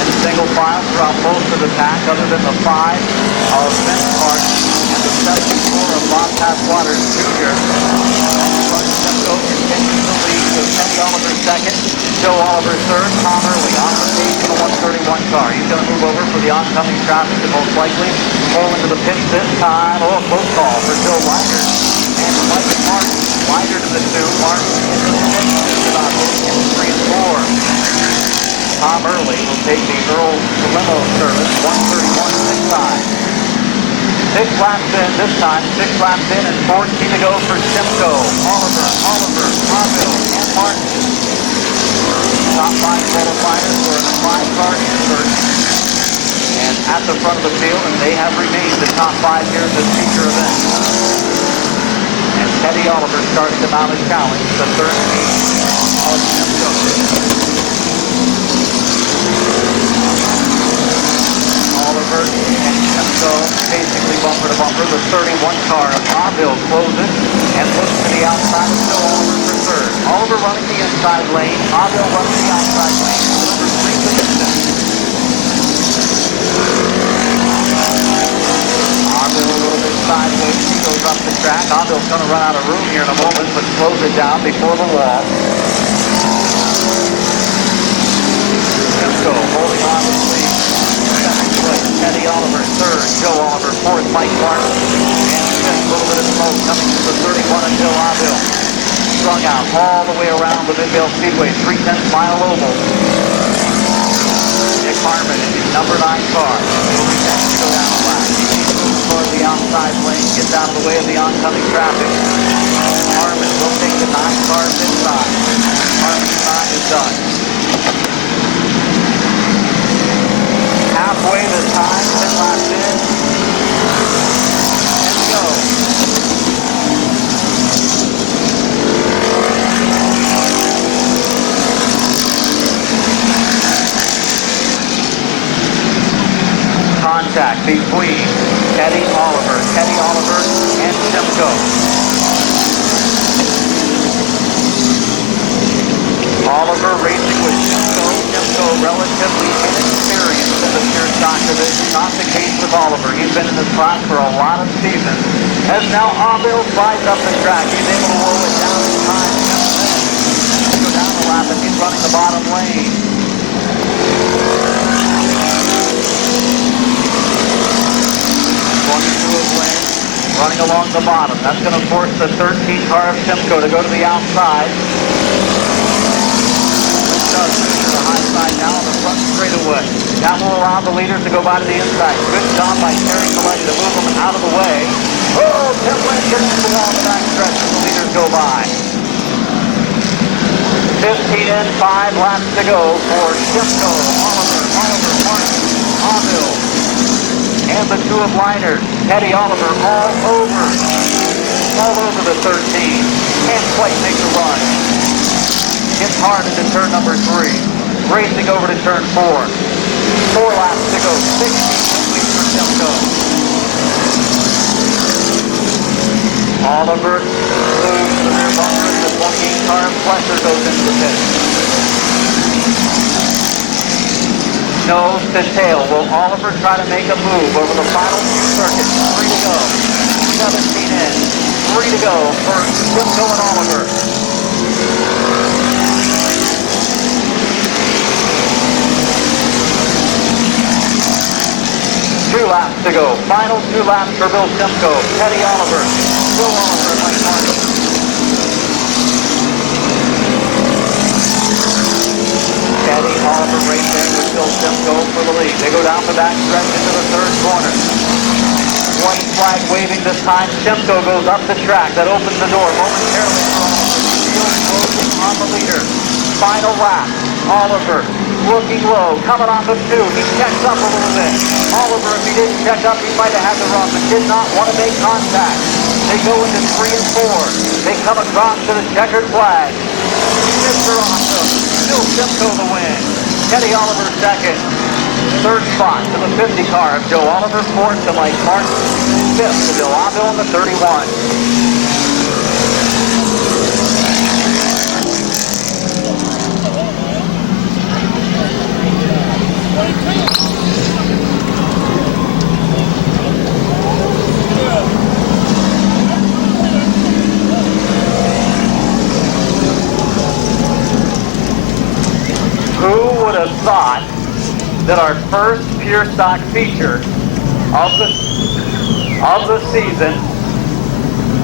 And single file throughout most of the pack, other than the 5 of Vince Martin and the 74 of Bob Passwater Jr. Simcoe continues to lead with Teddy Oliver second, Joe Oliver third, Tom Early on the page in the 131 car. He's going to move over for the oncoming traffic and most likely pull into the pits this time. Oh, a close call for Joe Leidert and Mike Martin. Leidert to the 2, Martin into the pits just about in 3 and 4. Tom Early will take the Earl limo service, 131.65. 6 laps in this time, 6 laps in and 14 to go for Simcoe. Oliver, Aubill, and Martin. Top 5 qualifiers for the 5 car insert. at the front of the field, and they have remained the top 5 here in this feature event. And Teddy Oliver starting to mount a challenge, the third team of Simcoe. Oliver and Simcoe basically bumper to bumper. The 31 car of Auville closes and looks to the outside of Joe Oliver for third. Oliver running the inside lane, Auville running the outside lane. Number 3 position. Auville a little bit sideways. He goes up the track. Auville's going to run out of room here in a moment, but slows it down before the wall. Simcoe holding on to the lead. Second place, Teddy Oliver. Third, Joe Oliver. Fourth, Mike Martin. And fifth, a little bit of smoke coming from the 31 of Joe Auville. Strung out all the way around the Midvale Speedway, 3/10 mile oval. Nick Harmon in the number 9 car. Moving next to go down the lap. He moves toward the outside lane, gets out of the way of the oncoming traffic. Harmon will take the 9 cars inside. Harmon's 9 is done. Halfway the time, 10 laps in. And go. Contact between Teddy Oliver and Simcoe. Oliver racing with Simcoe. Simcoe relatively inexperienced in the pure stock division. Not the case with Oliver. He's been in this class for a lot of seasons. As now Auville slides up the track. He's able to roll it down in time. Go down the lap and he's running the bottom lane. 22 of lane, running along the bottom. That's going to force the 13 car of Simcoe to go to the outside. Does move to the high side now on the front straightaway. That will allow the leaders to go by to the inside. Good job by Terry Coletti to move them out of the way. Oh, Tim Lynn gets to the wall in the back stretch as the leaders go by. 15 and 5 laps to go for Simcoe, Oliver, Martin, Auville, and the 2 of Liners. Teddy Oliver all over the 13. Can't quite make the run. Gets hard into turn number 3. Racing over to turn 4. 4 laps to go. 16 quickly for Simcoe. Oliver moves the rear bumper as the 28 car of Flesser goes into the pit. Nose to tail. Will Oliver try to make a move over the final few circuits? 3 to go. 17 in. 3 to go for Simcoe and Oliver. Two laps to go. Final 2 laps for Bill Simcoe. Teddy Oliver. Bill Oliver and Mike Martin. Teddy Oliver right there with Bill Simcoe for the lead. They go down the back stretch into the 3rd corner. White flag waving this time. Simcoe goes up the track. That opens the door momentarily for Oliver. Field closing on the leader. Final lap. Oliver looking low, coming off of 2. He checks up a little bit. Oliver, if he didn't check up, he might have had the run, but did not want to make contact. They go into 3 and 4. They come across to the checkered flag. Mr. Awesome. Still Simcoe the win. Teddy Oliver second. 3rd spot to the 50 car of Joe Oliver. 4th to Mike Martin. 5th to Bill Auville in the 31. Who would have thought that our first pure stock feature of the season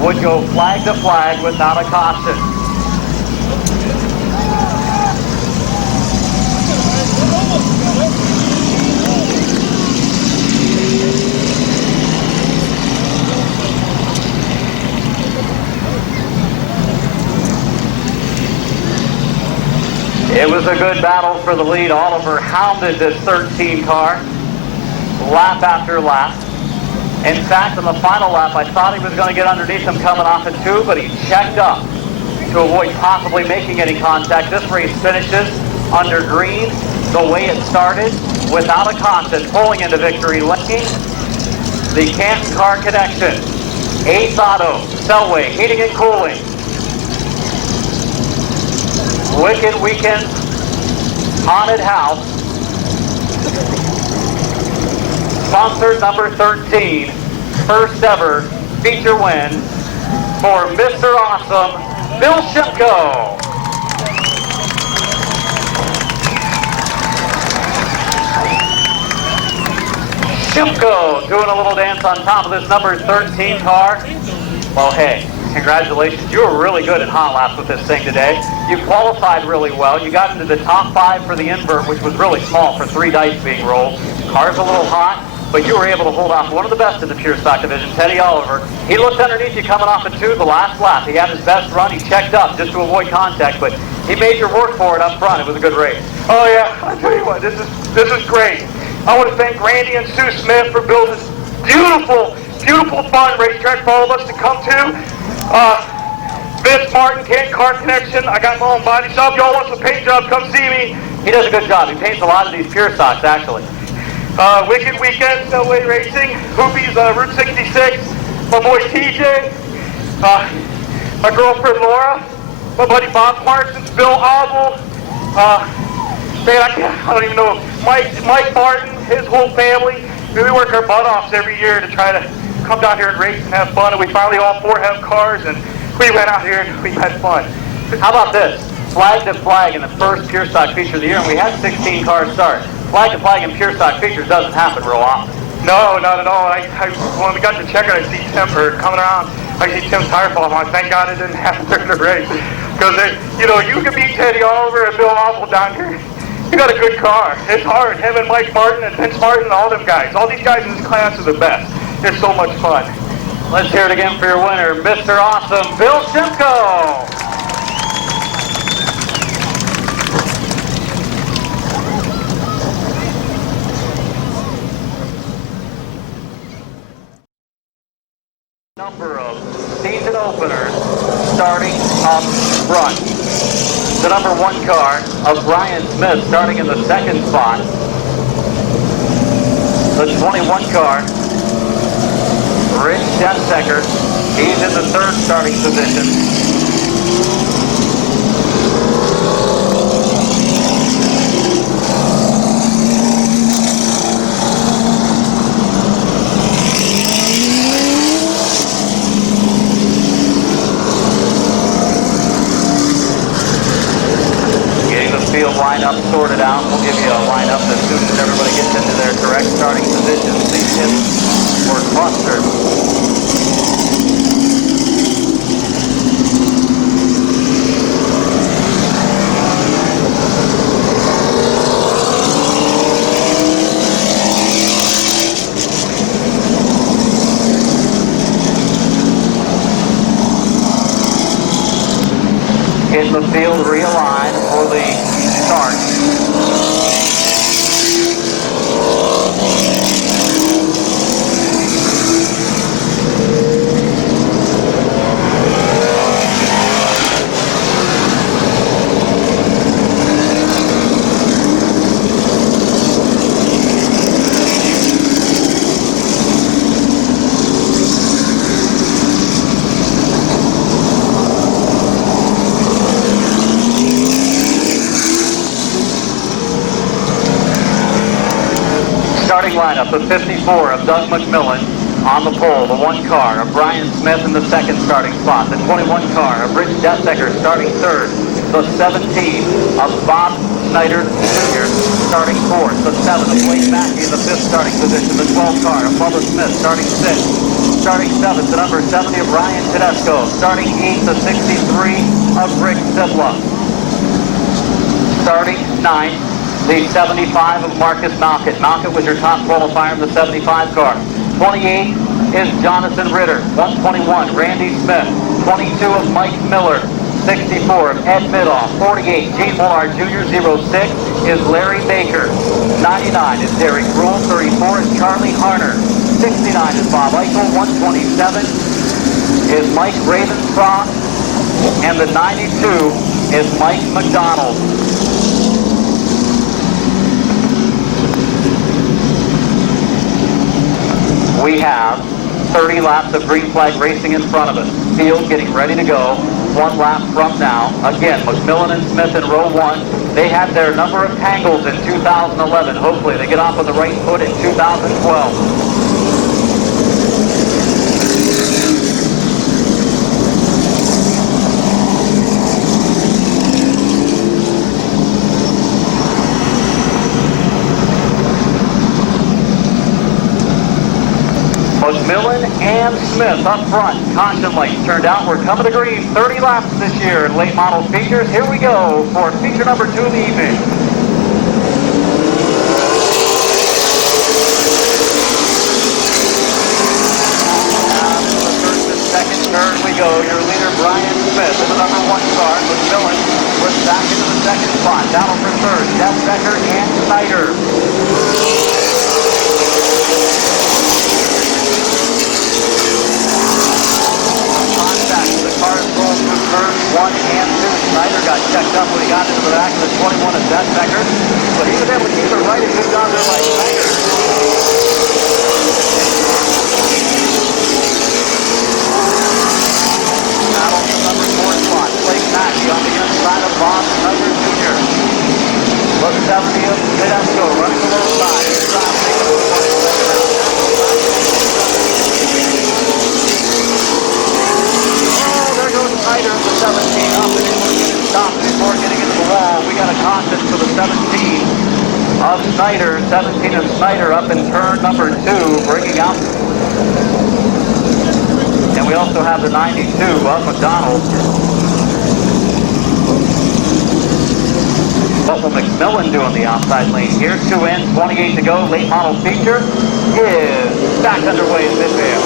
would go flag to flag without a caution? It was a good battle for the lead. Oliver hounded this 13 car. lap after lap. In fact, on the final lap, I thought he was going to get underneath him coming off at 2, but he checked up to avoid possibly making any contact. This race finishes under green the way it started, without a caution, pulling into victory lane. The Canton Car Connection, Ace Auto, Selway, Heating and Cooling, Wicked Weekend, Haunted House, sponsor number 13, first ever feature win for Mr. Awesome, Bill Shimko. Shimko doing a little dance on top of this number 13 car. Well, hey, congratulations. You were really good at hot laps with this thing today. You qualified really well. You got into the top 5 for the invert, which was really small for 3 dice being rolled. Car's a little hot, but you were able to hold off one of the best in the pure stock division, Teddy Oliver. He looked underneath you coming off at 2 the last lap. He had his best run. He checked up just to avoid contact, but he made your work for it up front. It was a good race. Oh yeah, I tell you what, this is great. I want to thank Randy and Sue Smith for building this beautiful, beautiful fun racetrack for all of us to come to. Vince Martin, Canton Car Connection. I got my own body shop. Y'all want some paint job? Come see me. He does a good job. He paints a lot of these pure stocks, actually. Wicked Weekend, Selway Racing, Hoopies, Route 66, my boy TJ, my girlfriend Laura, my buddy Bob Parsons, Bill Oswald, I don't even know, Mike Martin, his whole family. We work our butt offs every year to try to come down here and race and have fun, and we finally all 4 have cars, and we went out here and we had fun. How about this? Flag to flag in the first pure stock feature of the year, and we had 16 cars start. Flag to flag in pure stock features doesn't happen real often. No, not at all. When we got to check it, I see Tim coming around. I see Tim's tire fall. I'm like, thank God it didn't happen during the race. Because, you can beat Teddy Oliver and Bill Oswald down here. You got a good car. It's hard. Him and Mike Martin and Vince Martin and all them guys. All these guys in this class are the best. It's so much fun. Let's hear it again for your winner, Mr. Awesome, Bill Shimko. Number of season openers starting up front. The number 1 car of Brian Smith starting in the 2nd spot. The 21 car, Rich Densecker, he's in the 3rd starting position. Lineup sorted out. We'll give you a lineup as soon as everybody gets into their correct starting positions. These hits were clustered. In the field realigned for the start. Starting lineup of 54 of Doug McMillan on the pole, the 1 car of Brian Smith in the 2nd starting spot, the 21 car of Rich Densecker starting 3rd, the 17 of Bob Snyder Jr. starting 4th, the 7 of Wade Mackey in the 5th starting position, the 12 car of Bubba Smith starting 6th, starting 7th, the number 70 of Ryan Tedesco, starting 8th, the 63 of Rick Zibla, starting 9th, the 75 of Marcus Malkett. Malkett was your top qualifier in the 75 car. 28 is Jonathan Ritter. 121, Randy Smith. 22 of Mike Miller. 64 Ed Midoff. 48 Gene Willard Jr. 06 is Larry Baker. 99 is Derek Rule. 34 is Charlie Harner. 69 is Bob Eichel. 127 is Mike Ravenscroft. And the 92 is Mike McDonald. We have 30 laps of green flag racing in front of us. Field getting ready to go. 1 lap from now. Again, McMillan and Smith in row 1. They had their number of tangles in 2011. Hopefully they get off on the right foot in 2012. McMillan and Smith up front. Caution lights turned out. We're coming to green. 30 laps this year in late model features. Here we go for feature number 2 of the evening. Down into the first and second turn we go. Your leader Brian Smith in the number 1 car. McMillan was back into the second spot. Battle for third. Jeff Becker and Snyder. Cars rolled through turns 1 and 2. Snyder got checked up when he got into the back of the 21 of Jeff Becker, but he was able to keep it right. A good job there by Snyder. Battle for number 4 spot. Blake Mackey on the inside of Bob Snyder Jr. Look 70 of Tedesco running the low side. Snyder of the 17 up and able to get it stopped before getting into the wall. We got a caution for the 17 of Snyder. 17 of Snyder up in turn number 2, bringing out. And we also have the 92 of McDonald. What will McMillan do on the outside lane here? 2 in, 28 to go. Late model feature is back underway in midvale.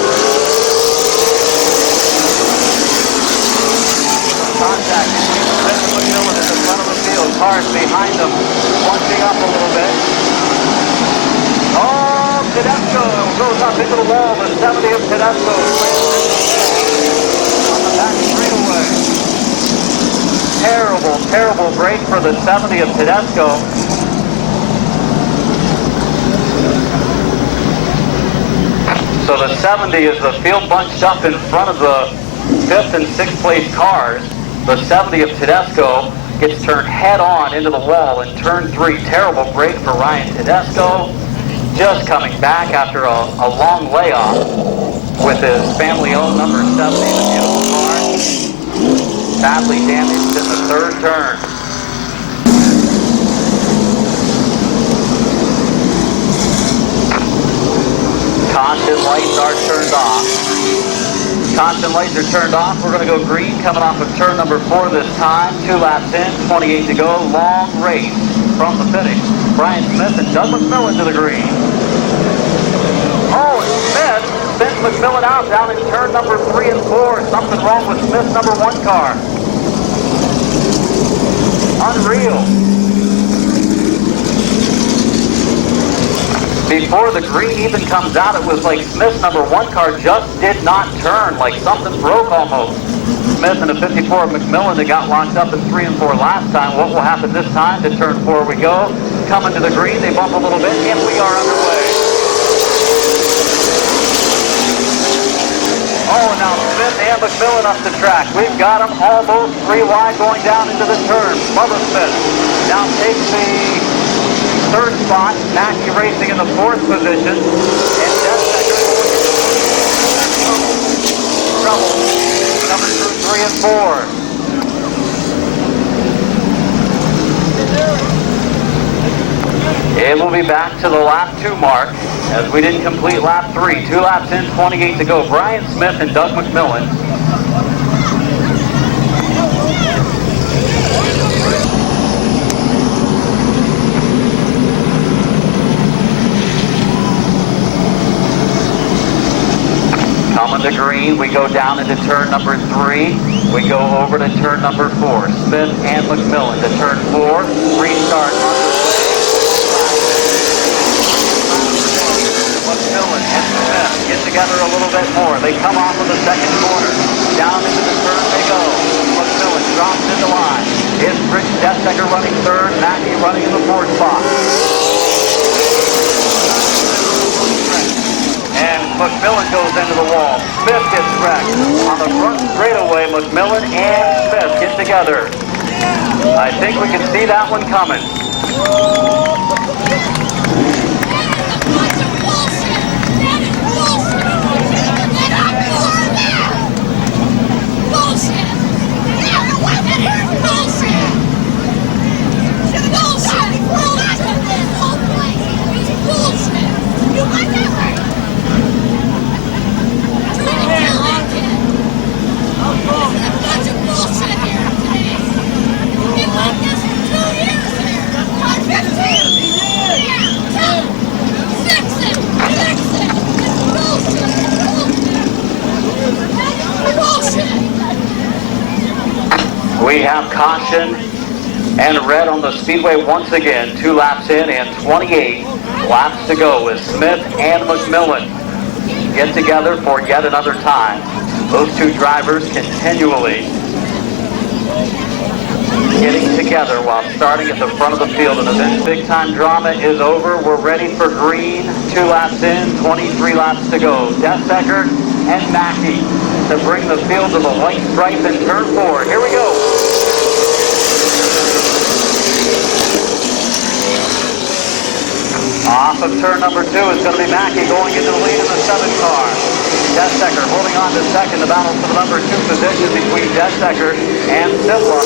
Contact between Smith and McMillan in the front of the field. Cars behind them, bunching up a little bit. Oh, Tedesco goes up into the wall. The 70 of Tedesco on the back straightaway. Terrible, terrible break for the 70 of Tedesco. So the 70 is the field bunched up in front of the 5th and 6th place cars. The 70 of Tedesco gets turned head on into the wall in turn 3. Terrible break for Ryan Tedesco. Just coming back after a long layoff with his family-owned number 70, the beautiful car. Badly damaged in the 3rd turn. Caution lights are turned off. Caution lights are turned off. We're going to go green coming off of turn number 4 this time. 2 laps in, 28 to go. Long race from the finish. Brian Smith and Doug McMillan to the green. Oh, Smith sends McMillan out down in turn number 3 and 4. Something wrong with Smith's number 1 car. Unreal. Before the green even comes out, it was like Smith's number 1 car just did not turn, like something broke almost. Smith and a 54 of McMillan that got locked up in 3 and 4 last time. What will happen this time? To turn 4 we go. Coming to the green, they bump a little bit, and we are underway. Oh, now Smith and McMillan up the track. We've got them almost 3 wide going down into the turn. Bubba Smith now takes the 3rd spot. Mackey racing in the 4th position. And Jeff Becker trouble coming through 3 and 4. It will be back to the lap 2 mark as we didn't complete lap 3. 2 laps in, 28 to go. Brian Smith and Doug McMillan. Coming onto green. We go down into turn number 3. We go over to turn number 4. Smith and McMillan to turn 4. Restart underway. McMillan and Smith get together a little bit more. They come off of the second corner. Down into the turn they go. McMillan drops into line. Is Rich Deathdecker running third, Mackey running in the fourth spot. And McMillan goes into the wall. Smith gets wrecked. On the front straightaway, McMillan and Smith get together. I think we can see that one coming. We have caution and red on the speedway once again. 2 laps in and 28 laps to go with Smith and McMillan get together for yet another time. Those two drivers continually getting together while starting at the front of the field. And this big time drama is over. We're ready for green. 2 laps in, 23 laps to go. Deathdecker and Mackey to bring the field to the white stripe in turn 4. Here we go. Off of turn number 2 is going to be Mackey going into the lead in the 7 car. Deathdecker holding on to second. The battle for the number 2 position between Deathdecker and Sidla.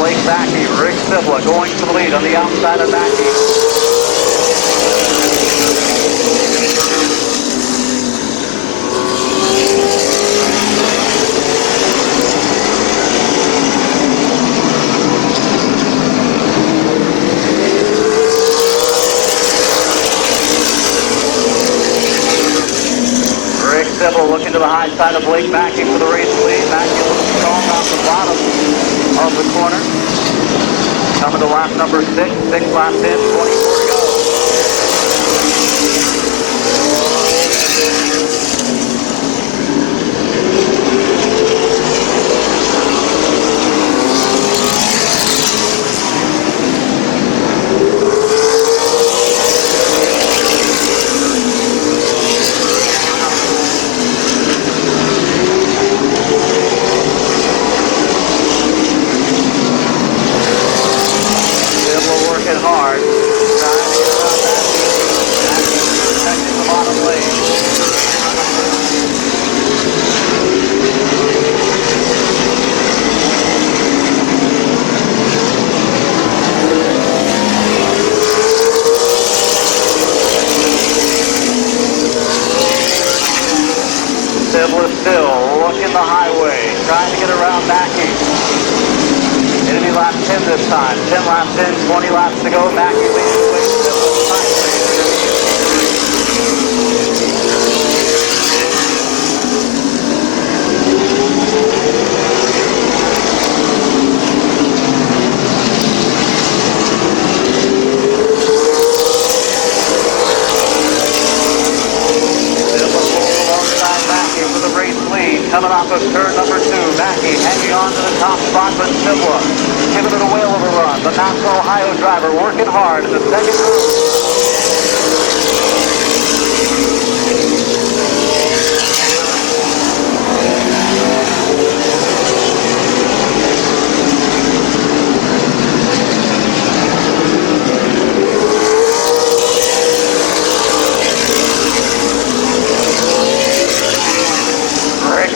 Blake Mackey, Rick Sidla going to the lead on the outside of Mackey. Rick Sidla looking to the high side of Blake Mackey for the race lead. Mackey looking strong off the bottom of the corner. Coming to lap number 6. 6 laps in, 24 to go. Hard, trying to get around that. Protecting the bottom lane. Sidla still looking the highway, trying to get around Mackey. It'll be lap 10 this time. 10 laps in, 20 laps to go. Mackey leading the way. Coming off of turn number 2, Mackey hanging on to the top spot, but Sidla giving it a whale of a run. The Knoxville, Ohio driver working hard in the second group.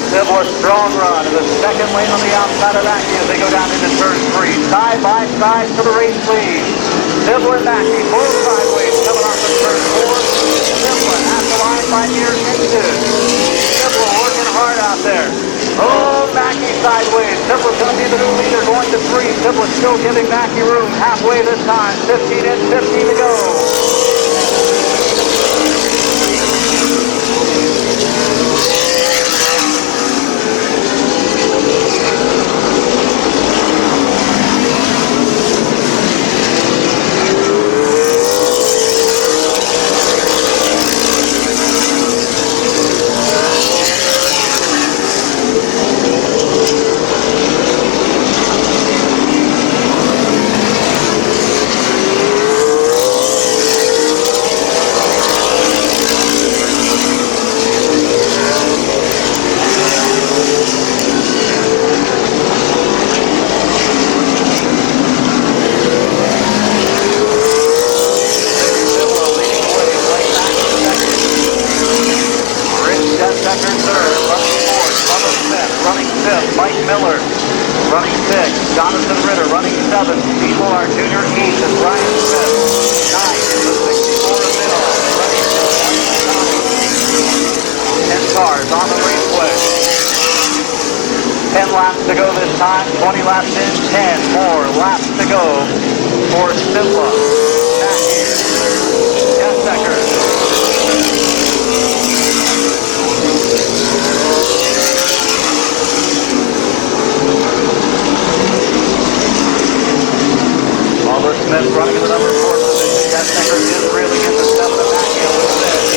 Sidla, strong run in the second lane on the outside of Mackey as they go down into turn 3. Side by side for the race lead. Sidla and Mackey both sideways coming off of turn 4. Sidla at the line by near exit. Sidla working hard out there. Oh, Mackey sideways. Tibblett's going to be the new leader going to 3. Tibblett's still giving Mackey room. Halfway this time. 15 in, 15 to go. To go this time, 20 laps in, 10 more laps to go for Simla. Oliver Smith running in the number 4 position. Gatstecker is reeling into 7 and Mackey over 6.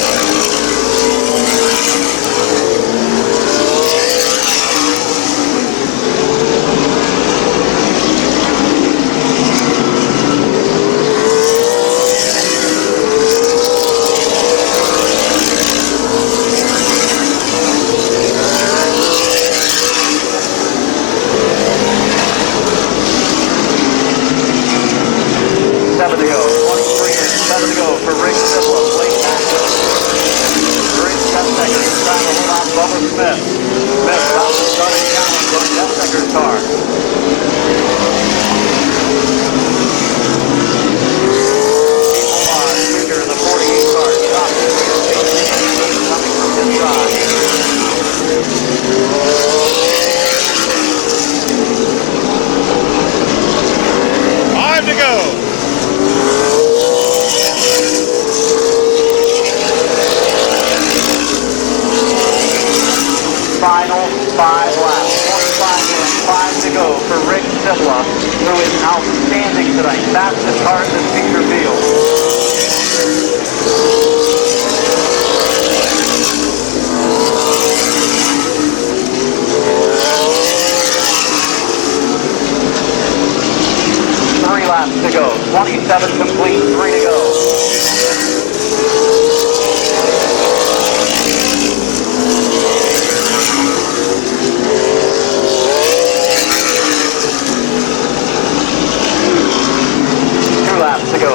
Final 5 laps, 25 in, 5 to go for Rick Simla, who is outstanding tonight. Fastest car in this feature field. Three laps to go, 27 complete, 3 to go. To go.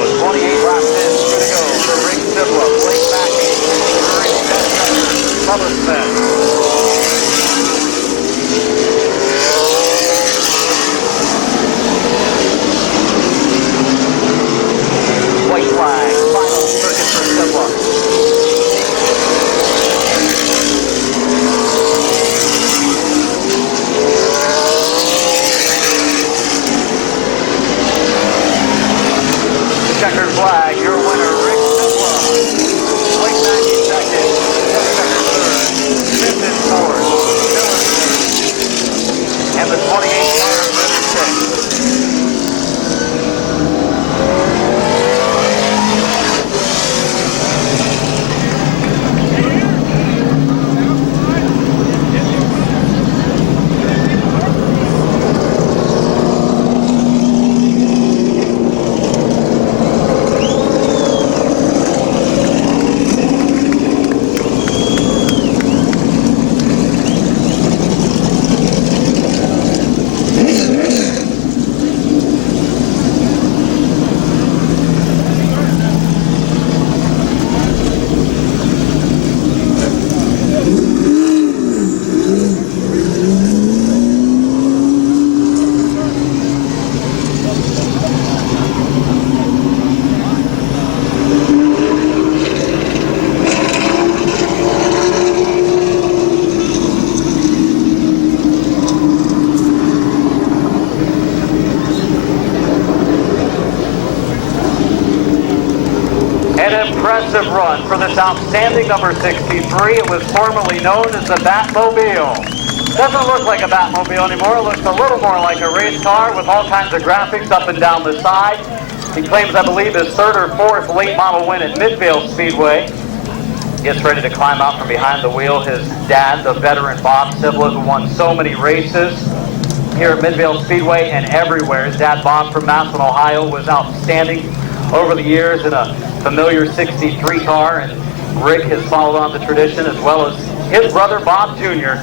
An impressive run for this outstanding number 63. It was formerly known as the Batmobile. Doesn't look like a Batmobile anymore. It looks a little more like a race car with all kinds of graphics up and down the side. He claims, I believe, his third or fourth late model win at Midvale Speedway. Gets ready to climb out from behind the wheel. His dad, the veteran Bob Sibla, who won so many races here at Midvale Speedway and everywhere. His dad, Bob, from Massillon, Ohio, was outstanding over the years in a familiar 63 car, and Rick has followed on the tradition, as well as his brother, Bob Jr.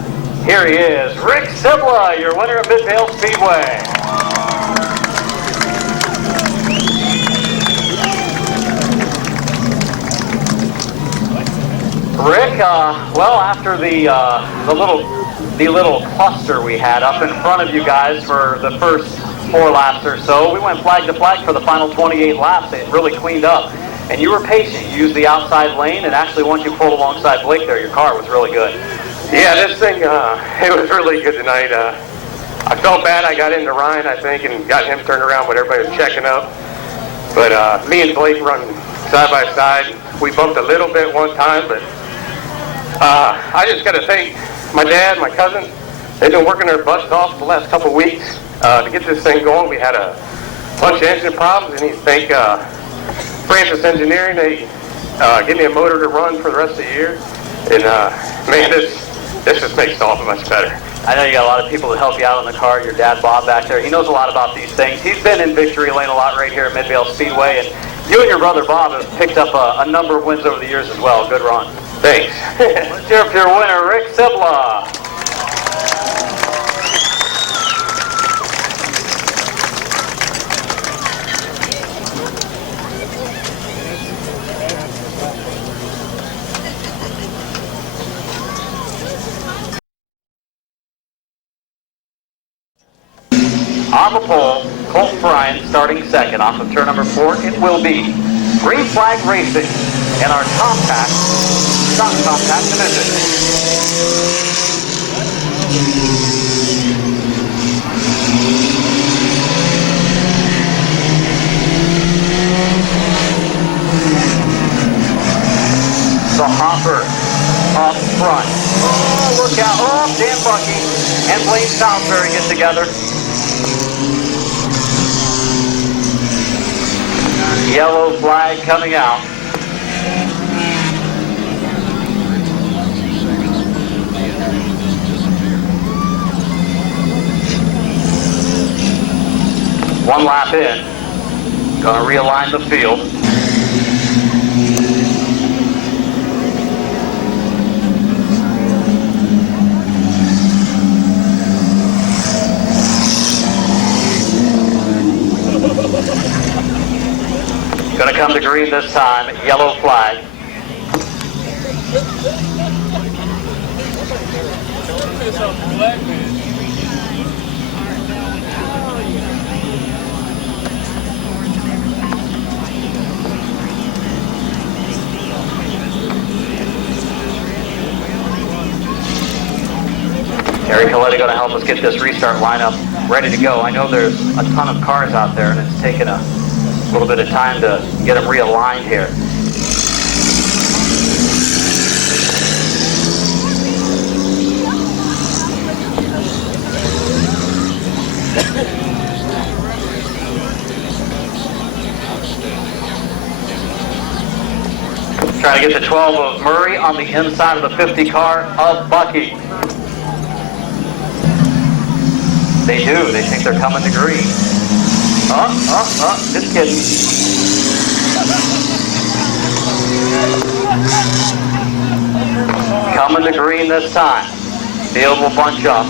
Here he is, Rick Sibla, your winner of Midvale Speedway. Rick, well, after the little cluster we had up in front of you guys for the first 4 laps or so, we went flag to flag for the final 28 laps. It really cleaned up, and you were patient. You used the outside lane, and actually once you pulled alongside Blake there, your car was really good. Yeah, this thing, it was really good tonight. I felt bad I got into Ryan, I think, and got him turned around when everybody was checking up. But me and Blake run side by side. We bumped a little bit one time, but I just got to thank my dad, my cousin. They've been working their butts off the last couple of weeks to get this thing going. We had a bunch of engine problems, and you thank Francis Engineering. They give me a motor to run for the rest of the year. And man, this just makes it all much better. I know you got a lot of people to help you out on the car. Your dad, Bob, back there, he knows a lot about these things. He's been in victory lane a lot right here at Midvale Speedway, and you and your brother, Bob, have picked up a number of wins over the years as well. Good run. Thanks. Let's hear it for your winner, Rick Sibla. On the pole, Colt Bryan starting second. Off of turn number 4, it will be Green Flag Racing in our compact, stock compact division. The Hopper up front. Oh, look out. Oh, Dan Bucky and Blaine Salisbury get together. Yellow flag coming out. One lap in. Gonna realign the field. Gonna come to green this time, yellow flag. Terry Coletti going to help us get this restart lineup ready to go. I know there's a ton of cars out there, and it's taken a little bit of time to get them realigned here. Trying to get the 12 of Murray on the inside of the 50 car of Bucky. They do. They think they're coming to green. Just kidding. Coming to green this time. Field will bunch up.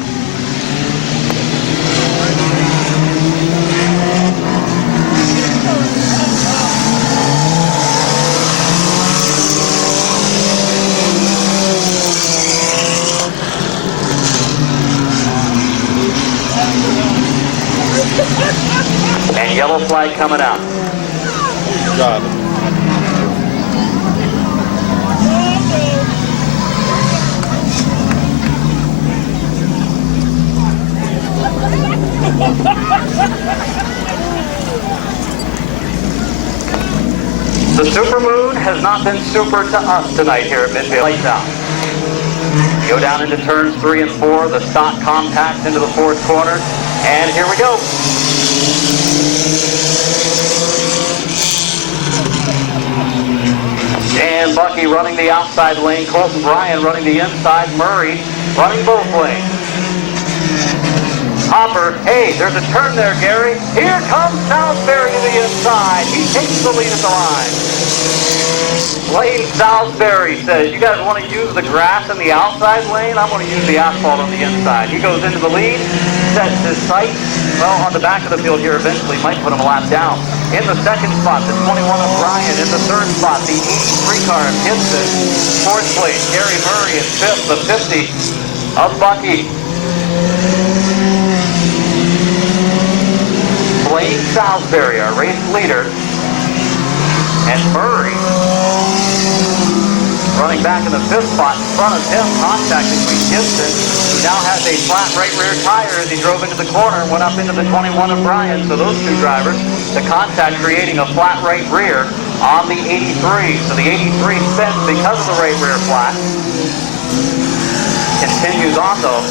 And yellow flag coming out. Got it. The super move moon has not been super to us tonight here at Midvale. Lights out. Go down into turns 3 and 4, the stock compact into the 4th corner, and here we go. Dan Bucky running the outside lane, Colton Bryan running the inside, Murray running both lanes. Hopper, hey, there's a turn there, Gary. Here comes Salisbury to the inside. He takes the lead at the line. Lane Salisbury says, you guys want to use the grass in the outside lane? I'm going to use the asphalt on the inside. He goes into the lead, sets his sights. Well, on the back of the field here eventually might put him a lap down. In the 2nd spot, the 21 of Bryan. In the 3rd spot, the 83 car of Gibson. 4th place, Gary Murray. And 5th, the 50 of Bucky. Blaine Salisbury, our race leader. And Murray running back in the 5th spot in front of him, contact between Gibson, who now has a flat right rear tire as he drove into the corner and went up into the 21 of Bryan. So those two drivers, the contact creating a flat right rear on the 83. So the 83 spins because of the right rear flat. Continues on though.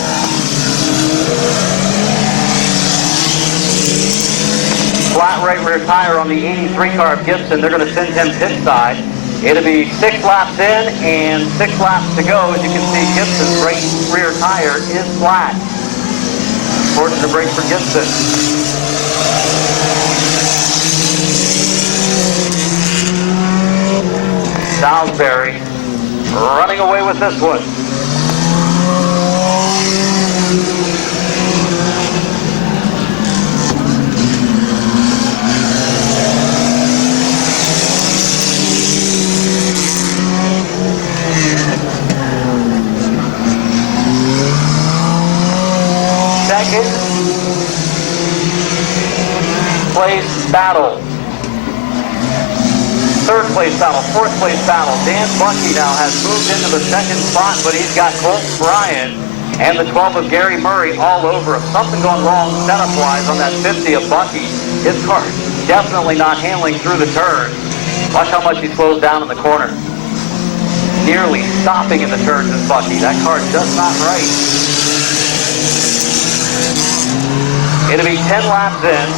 Flat right rear tire on the 83 car of Gibson. They're going to send him pit side. It'll be 6 laps in and 6 laps to go. As you can see, Gibson's right rear tire is flat. Fortunate break for Gibson. Salisbury running away with this one. Second place battle. 3rd place battle. 4th place battle. Dan Bucky now has moved into the 2nd spot, but he's got Colton Bryan and the 12 of Gary Murray all over him. Something going wrong setup-wise on that 50 of Bucky. His car definitely not handling through the turn. Watch how much he slows down in the corner. Nearly stopping in the turns is Bucky. That car just not right. It'll be 10 laps in.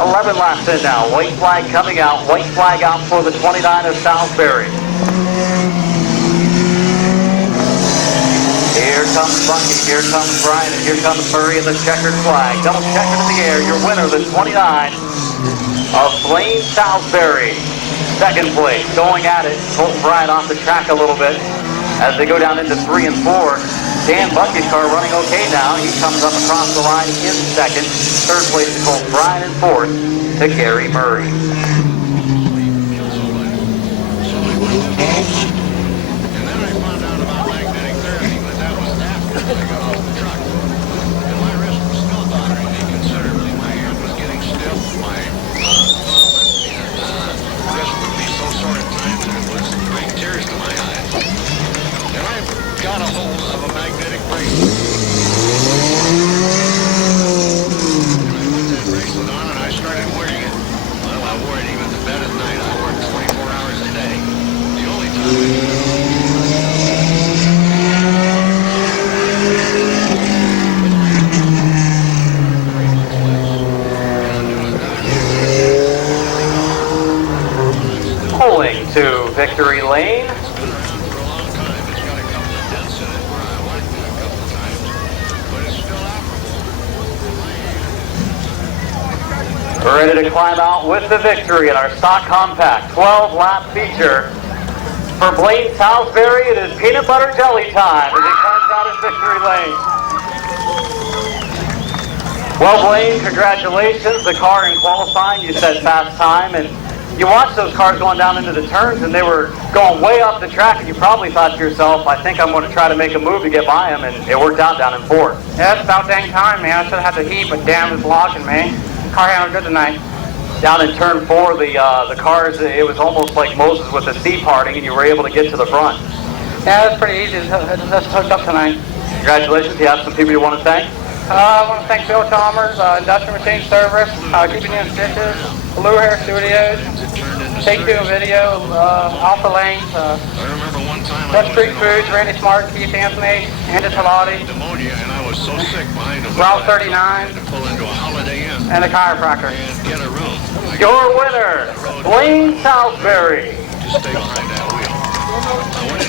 11 laps in now. White flag coming out. White flag out for the 29 of Salisbury. Here comes Bucky. Here comes Bryan. And here comes Murray in the checkered flag. Double checker in the air. Your winner, the 29 of Blaine Salisbury. 2nd place. Going at it. Colton Bryan off the track a little bit as they go down into 3 and 4. Dan Bucky's car running okay now. He comes up across the line in 2nd. 3rd place to Colton Bryan and 4th to Gary Murray. And then I found out about magnetic therapy, but that was after I got off the truck. And my wrist was still bothering me considerably. My hand was getting stiff. My wrist would be so sore at times that it was bring tears to my eyes. And I got a hold of a magnetic bracelet. And I put that bracelet on and I started wearing it. Well, I wore it even to bed at night. I wore it 24 hours a day. The only time Pulling to victory lane. We're ready to climb out with the victory in our stock compact 12-lap feature. For Blaine Salisbury, it is peanut butter jelly time as he climbs out in victory lane. Well, Blaine, congratulations. The car in qualifying, you said fast time, and you watched those cars going down into the turns, and they were going way up the track, and you probably thought to yourself, I think I'm going to try to make a move to get by them, and it worked out down in 4th. Yeah, it's about dang time, man. I should have had the heat, but damn, it's locking, man. Car handled good tonight. Down in turn 4, the cars, it was almost like Moses with the sea parting, and you were able to get to the front. Yeah, that's pretty easy. That's hooked up tonight. Congratulations. You have some people you want to thank? I want to thank Bill Chalmers, Industrial Machine Service, Keeping You in Stitches, Blue Hair Studios, Take Two Video, Alpha Lanes, I remember one time West Street Foods, Randy Smart, Keith Anthony, Andy Talati, pneumonia, and I was so sick behind a Route wheel, 39, I had to pull into a Holiday Inn and the chiropractor. and get a room. Your winner, Blaine Southbury. To stay behind that wheel. I went into